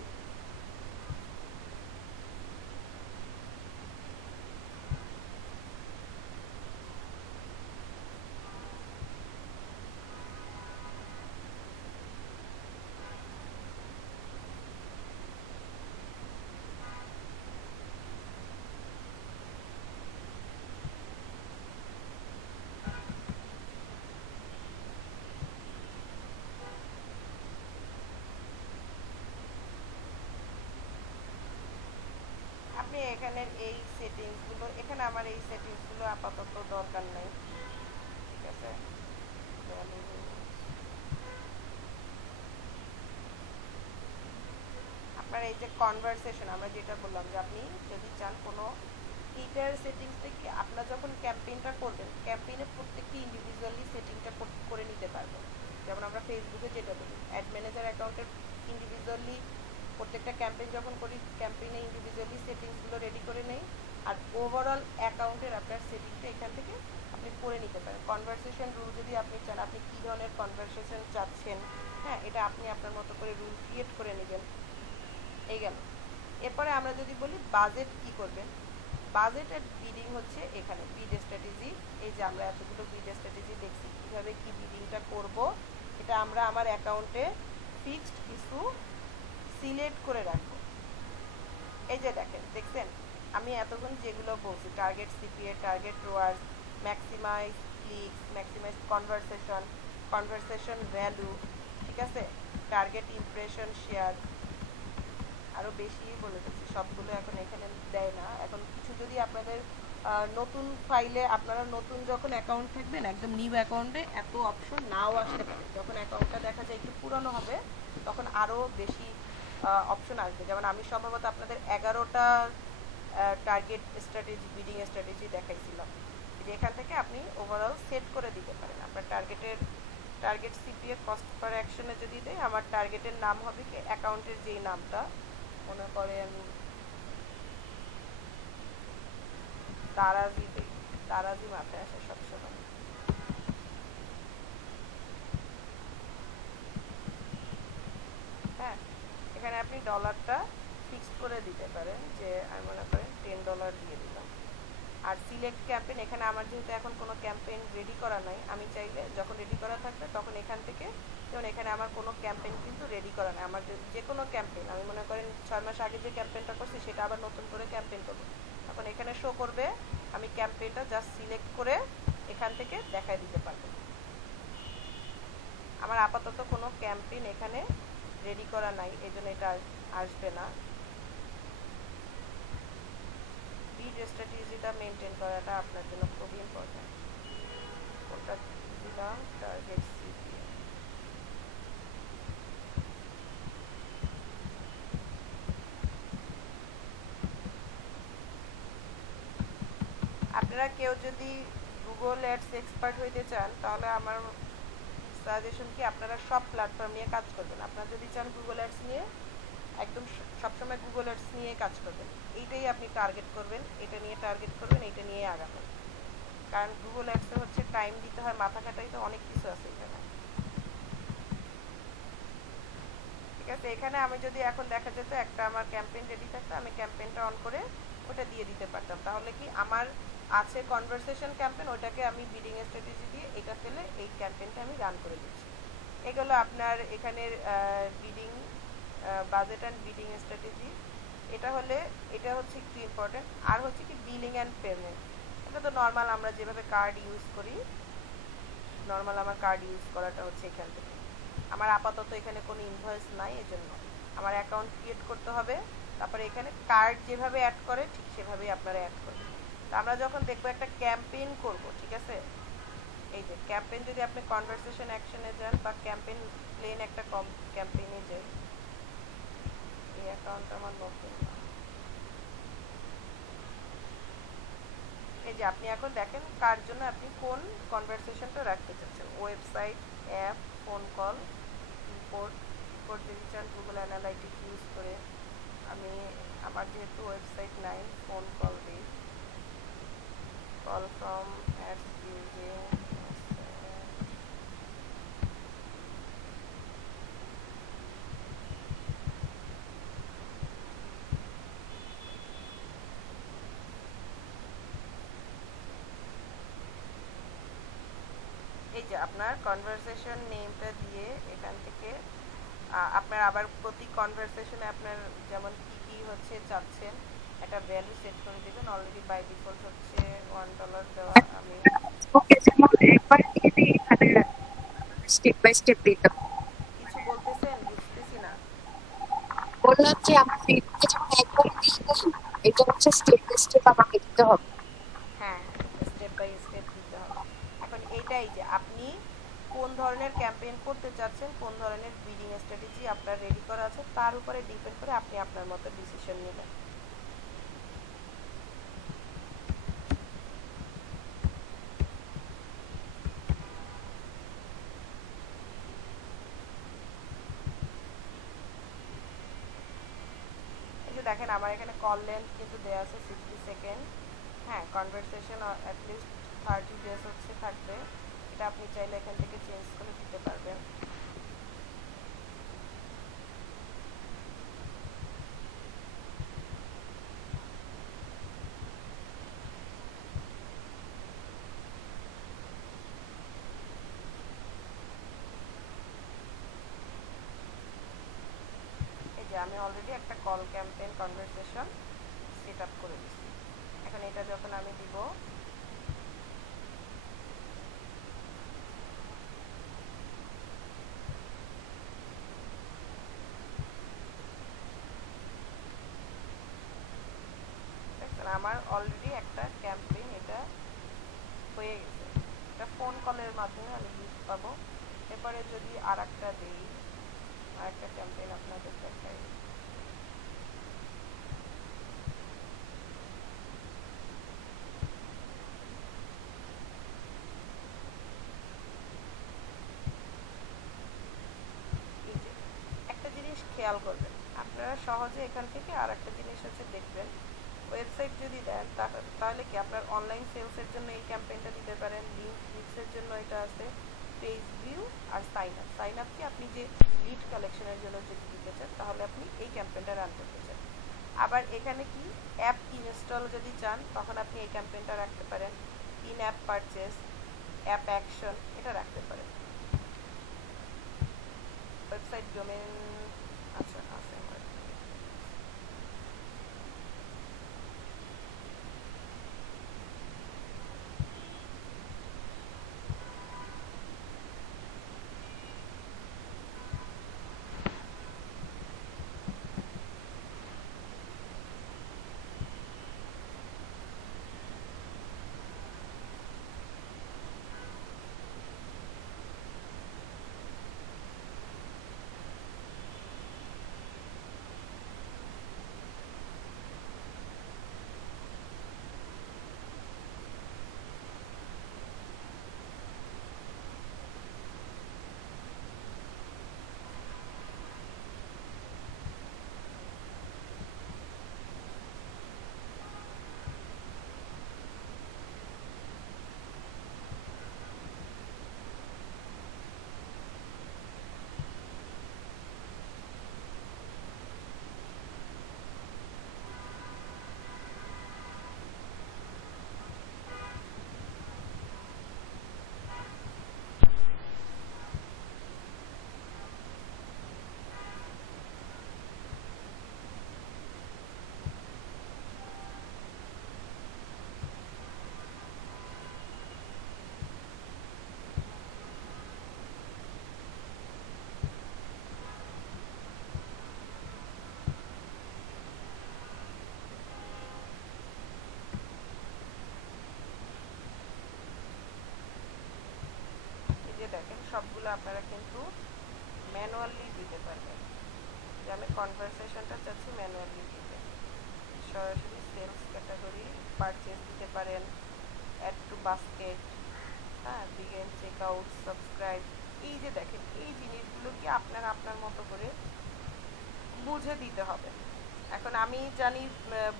আপনি এখানের এই সেটিংসগুলো, এখানে আমার এই সেটিংসগুলো আপাতত দরকার নেই, ঠিক আছে। আপনার এই যে কনভারসেশন, আমরা যেটা বললাম যে আপনি যদি চান কোনো এইটার সেটিংসটা কি আপনার যখন ক্যাম্পেইনটা করবেন ক্যাম্পেইনে প্রত্যেকটি ইন্ডিভিজুয়ালি সেটিংটা করে নিতে পারবেন। যেমন আমরা ফেসবুকে যেটা বলি অ্যাড ম্যানেজার অ্যাকাউন্টের ইন্ডিভিজুয়ালি প্রত্যেকটা ক্যাম্পেইন যখন করি ক্যাম্পেইনে ইন্ডিভিজুয়ালি সেটিংসগুলো রেডি করে নেই, আর ওভারঅল অ্যাকাউন্টের আপনার সেটিংটা এখান থেকে আপনি করে নিতে পারেন। কনভারসেশন রুল যদি আপনি চান, আপনি কী ধরনের কনভারসেশন চাচ্ছেন, হ্যাঁ, এটা আপনি আপনার মতো করে রুল ক্রিয়েট করে নেবেন। এই গেল। এরপরে আমরা যদি বলি বাজেট কি করবেন, বাজেটের বিডিং হচ্ছে এখানে বিড স্ট্র্যাটেজি। এই যে আমরা এতগুলো বিড স্ট্র্যাটেজি দেখছি কীভাবে কি বিডিংটা করব, এটা আমরা আমার অ্যাকাউন্টে ফিক্সড কিছু সিলেক্ট করে রাখবো। এই যে দেখছেন আমি এতক্ষণ যেগুলো বলছি, target CPA, target ROAS, maximize clicks, maximize conversation value, ঠিক আছে, টার্গেট ইমপ্রেশন শেয়ার, আরও বেশি বলে দিচ্ছি, সবগুলো এখন এখানে দেয় না। এখন কিছু যদি আপনাদের নতুন ফাইলে, আপনারা নতুন যখন অ্যাকাউন্ট থাকবেন একদম নিউ অ্যাকাউন্টে এত অপশন নাও আসতে পারে, যখন অ্যাকাউন্টটা দেখা যায় একটু পুরনো হবে তখন আরও বেশি অপশন আসবে। যেমন আমি সম্ভবত আপনাদের 11টা টার্গেট স্ট্র্যাটেজি, বিডিং স্ট্র্যাটেজি দেখাইছিলাম। এখান থেকে আপনি ওভারঅল সেট করে দিতে পারেন আপনার টার্গেট সিপিএ কস্ট পার অ্যাকশনে যদি দেয়, আমার টার্গেটের নাম হবে কি অ্যাকাউন্টের যেই নামটা, মনে করেন তারাজি দেই, তারাজি মাথায় আসে সবসময়। হ্যাঁ, এখানে আপনি ডলারটা ফিক্সড করে দিতে পারেন, যে আমি মনে করেন $10 দিয়ে দিলাম। আর সিলেক্ট ক্যাম্পেইন, এখানে আমার যেহেতু এখন কোনো ক্যাম্পেইন রেডি করা নাই, আমি চাইলে যখন রেডি করা থাকবে তখন এখান থেকে, যেমন এখানে আমার কোনো ক্যাম্পেইন কিন্তু রেডি করা নাই, আমার যে কোনো ক্যাম্পেইন আমি মনে করেন 6 মাস আগে যে ক্যাম্পেইনটা করছি সেটা আবার নতুন করে ক্যাম্পেইন করবো, তখন এখানে শো করবে, আমি ক্যাম্পেইনটা জাস্ট সিলেক্ট করে এখান থেকে দেখাই দিতে পারবো। আমার আপাতত কোনো ক্যাম্পেইন এখানে রেডি করা নাই, এই জন্য এটা আসবে না। বিড স্ট্র্যাটেজিটা মেনটেন করাটা আপনার জন্য খুবই ইম্পর্ট্যান্ট। কোনটা দিলাম, টার্গেট সিপিএ। আপনারা কেউ যদি গুগল অ্যাডস এক্সপার্ট হইতে চান তাহলে আমার সাজেশন কি আপনারা সব প্ল্যাটফর্ম নিয়ে কাজ করবেন। আপনারা যদি চান গুগল অ্যাডস নিয়ে একদম সবসময় গুগল অ্যাডস নিয়ে কাজ করবেন, এইটাই আপনি টার্গেট করবেন, এটা নিয়ে টার্গেট করবেন, এটা নিয়ে আগাবেন। কারণ গুগল অ্যাডসে হচ্ছে টাইম দিতে হয়, মাথা খাটাইতে অনেক কিছু আছে এখানে, ঠিক আছে। এখানে আমি যদি এখন দেখা যেত একটা আমার ক্যাম্পেইন রেডি থাকতো, আমি ক্যাম্পেইনটা অন করে ওটা দিয়ে দিতে পারতাম, তাহলে কি আমার আছে কনভারসেশন ক্যাম্পেইন, ওইটাকে আমি বিডিং স্ট্র্যাটেজি দিয়ে এটা ফেলে এই ক্যাম্পেইনটা আমি রান করে দিচ্ছি। এগুলো আপনার এখানের bidding budget and bidding strategy. এটা হচ্ছে একটু ইম্পর্টেন্ট। আর হচ্ছে কি বিলিং অ্যান্ড পেমেন্ট। এটা তো নর্মাল আমরা যেভাবে কার্ড ইউজ করি, নর্মাল আমার কার্ড ইউজ করাটা হচ্ছে এখান থেকে। আমার আপাতত এখানে কোনো ইনভয়েস নাই, এজন্য আমার অ্যাকাউন্ট ক্রিয়েট করতে হবে। তারপরে এখানে কার্ড যেভাবে অ্যাড করে ঠিক সেভাবেই আপনারা অ্যাড করবেন। তো আমরা যখন দেখবো একটা ক্যাম্পেইন করব, ঠিক আছে, এই যে ক্যাম্পেইন যদি আপনি কনভারসেশন অ্যাকশনে যান বা ক্যাম্পেইন প্লেন একটা ক্যাম্পেইনে যান, এই অ্যাকাউন্টটা আমার নতুন না। এই যে আপনি এখন দেখেন কার জন্য আপনি কোন কনভারসেশনটা রাখতে চাচ্ছেন, website, app, phone call, report দিতে চান গুগল অ্যানালাইটিক্স ইউজ করে। আমার যেহেতু ওয়েবসাইট নাই, ফোন কল দিই, কল ফ্রম অ্যাডস ইউজিং। এই যে আপনার কনভারসেশন নেমটা দিয়ে এখান থেকে আপনার আবার প্রতি কনভারসেশনে আপনার যেমন কি কি হচ্ছে চাচ্ছেন একটা ভ্যালু সেট করে দেবেন। অলরেডি বাই ডিফল্ট হচ্ছে $1 দেওয়া। আমি ওকে, যেমন একবার দিয়ে দিই, এখানে স্টেপ বাই স্টেপ দিতে হবে। কিছু বলতেছেন, বুঝতেছি না। বললাম যে আমার ফেসবুকে যখন একবার দিয়ে দিই, এটা হচ্ছে স্টেপ বাই স্টেপ আমাকে দিতে হবে। হ্যাঁ, স্টেপ বাই স্টেপ দিতে হবে। এখন এইটাই যে আপনি কোন ধরনের ক্যাম্পেইন করতে চাচ্ছেন, কোন ধরনের বিডিং স্ট্র্যাটেজি আপনার রেডি করা আছে, তার উপরে ডিপেন্ড করে আপনি আপনার মতো ডিসিশন নেবেন। এই যে দেখেন আমার এখানে কল লেন্থ কিন্তু দেওয়া আছে 60 সেকেন্ড। হ্যাঁ, কনভারসেশন অ্যাটলিস্ট 30 ডেজ হচ্ছে থাকবে। এটা আপনি চাইলে এখান থেকে চেঞ্জ করে দিতে পারবেন। এই যে আমি অলরেডি একটা call campaign conversation set up করে দিচ্ছি। এখন এটা যখন আমি দিব, দেখছেন আমার অলরেডি একটা ক্যাম্পেইন এটা হয়ে গেছে। এটা ফোন কলের মাধ্যমে আমি লিড পাবো। এরপরে যদি আর একটা দিই, আর একটা ক্যাম্পেইন আপনাদের দেখাই। এই যে একটা জিনিস খেয়াল করবেন, আপনারা সহজে এখান থেকে আর একটা জিনিস হচ্ছে দেখবেন, ওয়েবসাইট যদি দেন তাহলে কি আপনার অনলাইন সেলসের জন্য এই ক্যাম্পেইনটা দিতে পারেন, লিঙ্ক ক্লিকসের জন্য এটা আছে, পেজ ভিউ আর সাইন আপ কি আপনি যে লিড কালেকশনের জন্য যদি দিতে চান তাহলে আপনি এই ক্যাম্পেইনটা রান করতে চান। আবার এখানে কি অ্যাপ ইনস্টল যদি চান তখন আপনি এই ক্যাম্পেইনটা রাখতে পারেন। In app purchase, app action এটা রাখতে পারেন। ওয়েবসাইট ডোমেন, আচ্ছা আছে আমার। সবগুলো আপনারা কিন্তু ম্যানুয়ালি দিতে পারবেন। যে আমি কনভারসেশনটা চাচ্ছি ম্যানুয়ালি দিতে, সরাসরি সেলস ক্যাটাগরি পারচেজ দিতে পারেন, অ্যাড টু বাস্কেট, হ্যাঁ, বিগিন চেক আউট, সাবস্ক্রাইব। এই যে দেখেন, এই জিনিসগুলো কি আপনার আপনার মতো করে বুঝে দিতে হবে। এখন আমি জানি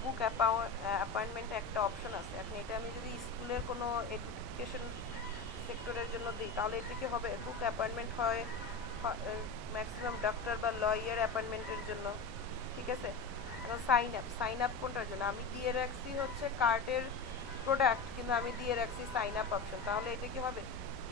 বুক অ্যাপয়েন্টমেন্টে একটা অপশন আছে, এখন এটা আমি যদি স্কুলের কোনো এডুকেশন সেক্টরের জন্য দিই তাহলে এটা কি হবে, বুক অ্যাপয়েন্টমেন্ট হয় ম্যাক্সিমাম ডক্টর বা লয়ার অ্যাপয়েন্টমেন্টের জন্য, ঠিক আছে। এখন সাইন আপ কোনটার জন্য আমি দিয়ে রাখছি হচ্ছে কার্টের প্রোডাক্ট, কিন্তু আমি দিয়ে রাখছি সাইন আপ অপশন, তাহলে এটা কি হবে,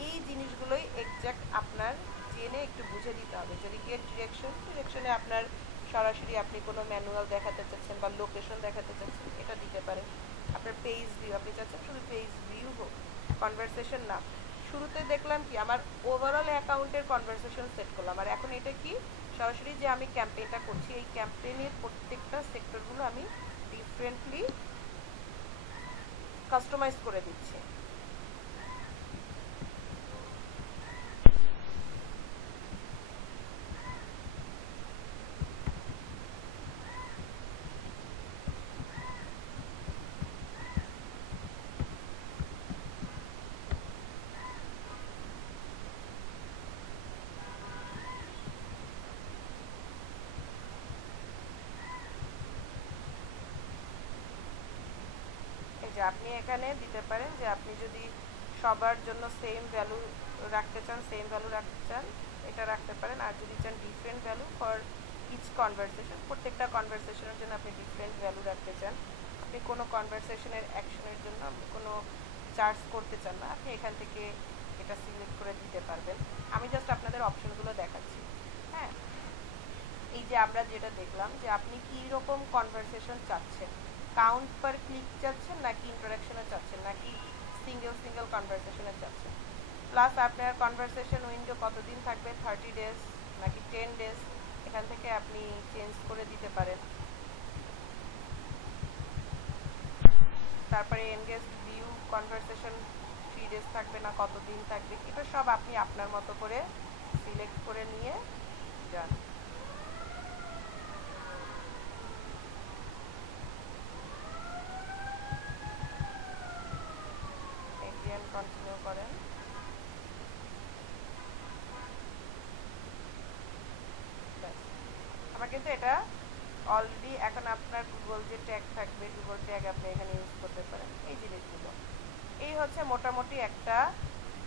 এই জিনিসগুলোই এক্স্যাক্ট আপনার জেনে একটু বুঝে দিতে হবে। যদি গেট ডিরেকশনে আপনার সরাসরি আপনি কোনো ম্যানুয়াল দেখাতে চাচ্ছেন বা লোকেশন দেখাতে চাচ্ছেন, এটা দিতে পারেন। আপনার পেজ ভিউ আপনি চাচ্ছেন শুধু পেজ ভিউ হোক, কনভারসেশন না। শুরুতে দেখলাম কি আমার ওভারঅল অ্যাকাউন্টের কনভারসেশন সেট করলাম, আর এখন এটা কি সরাসরি যে আমি ক্যাম্পেইনটা করছি এই ক্যাম্পেইনের প্রত্যেকটা সেক্টরগুলো আমি ডিফারেন্টলি কাস্টমাইজ করে দিচ্ছি। এই যে আপনি এখানে দিতে পারেন যে আপনি যদি সবার জন্য সেম ভ্যালু রাখতে চান এটা রাখতে পারেন, আর যদি চান different value for each conversation, প্রত্যেকটা কনভারসেশনের জন্য আপনি ডিফারেন্ট ভ্যালু রাখতে চান, আপনি কোনো কনভারসেশনের অ্যাকশনের জন্য আপনি কোনো চার্জ করতে চান না, আপনি এখান থেকে এটা সিলেক্ট করে দিতে পারবেন। আমি জাস্ট আপনাদের অপশনগুলো দেখাচ্ছি। হ্যাঁ, এই যে আমরা যেটা দেখলাম যে আপনি কী রকম কনভারসেশন চাচ্ছেন, কাউন্ট পার ক্লিক চাচ্ছেন নাকি ইন্টারাকশনে চাচ্ছেন নাকি সিঙ্গেল কনভারসেশনে চাচ্ছেন, প্লাস আপনার কনভারসেশন উইন্ডো কতদিন থাকবে, 30 ডেজ নাকি 10 ডেজ, এখান থেকে আপনি চেঞ্জ করে দিতে পারেন। তারপরে এনগেজড ভিউ কনভারসেশন 3 ডেজ থাকবে না কতদিন থাকবে, এটা সব আপনি আপনার মতো করে সিলেক্ট করে নিয়ে যান। কন্টিনিউ করেন। আমার কিন্তু এটা অলরেডি, এখন আপনার গুগল যে ট্যাগ থাকবে গুগল ট্যাগ আপনি এখানে ইউজ করতে পারেন। এই জিনিসগুলো এই হচ্ছে মোটামুটি একটা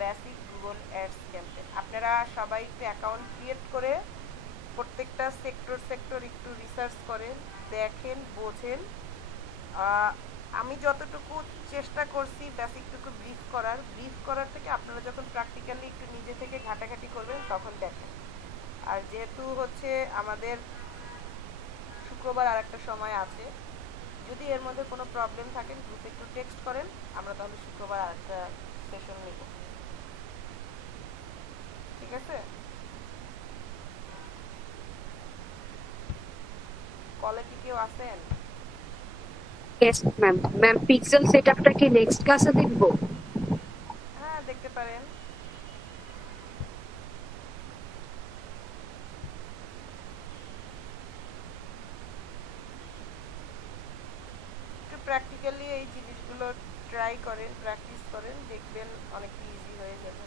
বেসিক গুগল অ্যাডস ক্যাম্পেইন। আপনারা সবাই একটু অ্যাকাউন্ট ক্রিয়েট করে প্রত্যেকটা সেক্টর একটু রিসার্চ করেন, দেখেন, বোঝেন। আমি যতটুকু চেষ্টা করছি বেসিকটুকু ব্রিফ করার থেকে আপনারা যখন প্র্যাকটিক্যালি একটু নিজে থেকে ঘাটাঘাটি করবেন তখন দেখেন। আর যেহেতু হচ্ছে আমাদের শুক্রবার আর একটা সময় আছে, যদি এর মধ্যে কোনো প্রবলেম থাকে গ্রুপে একটু টেক্সট করেন, আমরা তাহলে শুক্রবার আর একটা সেশন নিব, ঠিক আছে। কলে কি কেউ আছেন? ইয়েস ম্যাম পিক্সেল সেটআপটা কি নেক্সট ক্লাসে দেখবো? হ্যাঁ, দেখতে পারেন। একটু প্র্যাকটিক্যালি এই জিনিসগুলো ট্রাই করেন, প্র্যাকটিস করেন, দেখবেন অনেক ইজি হয়ে যাবে।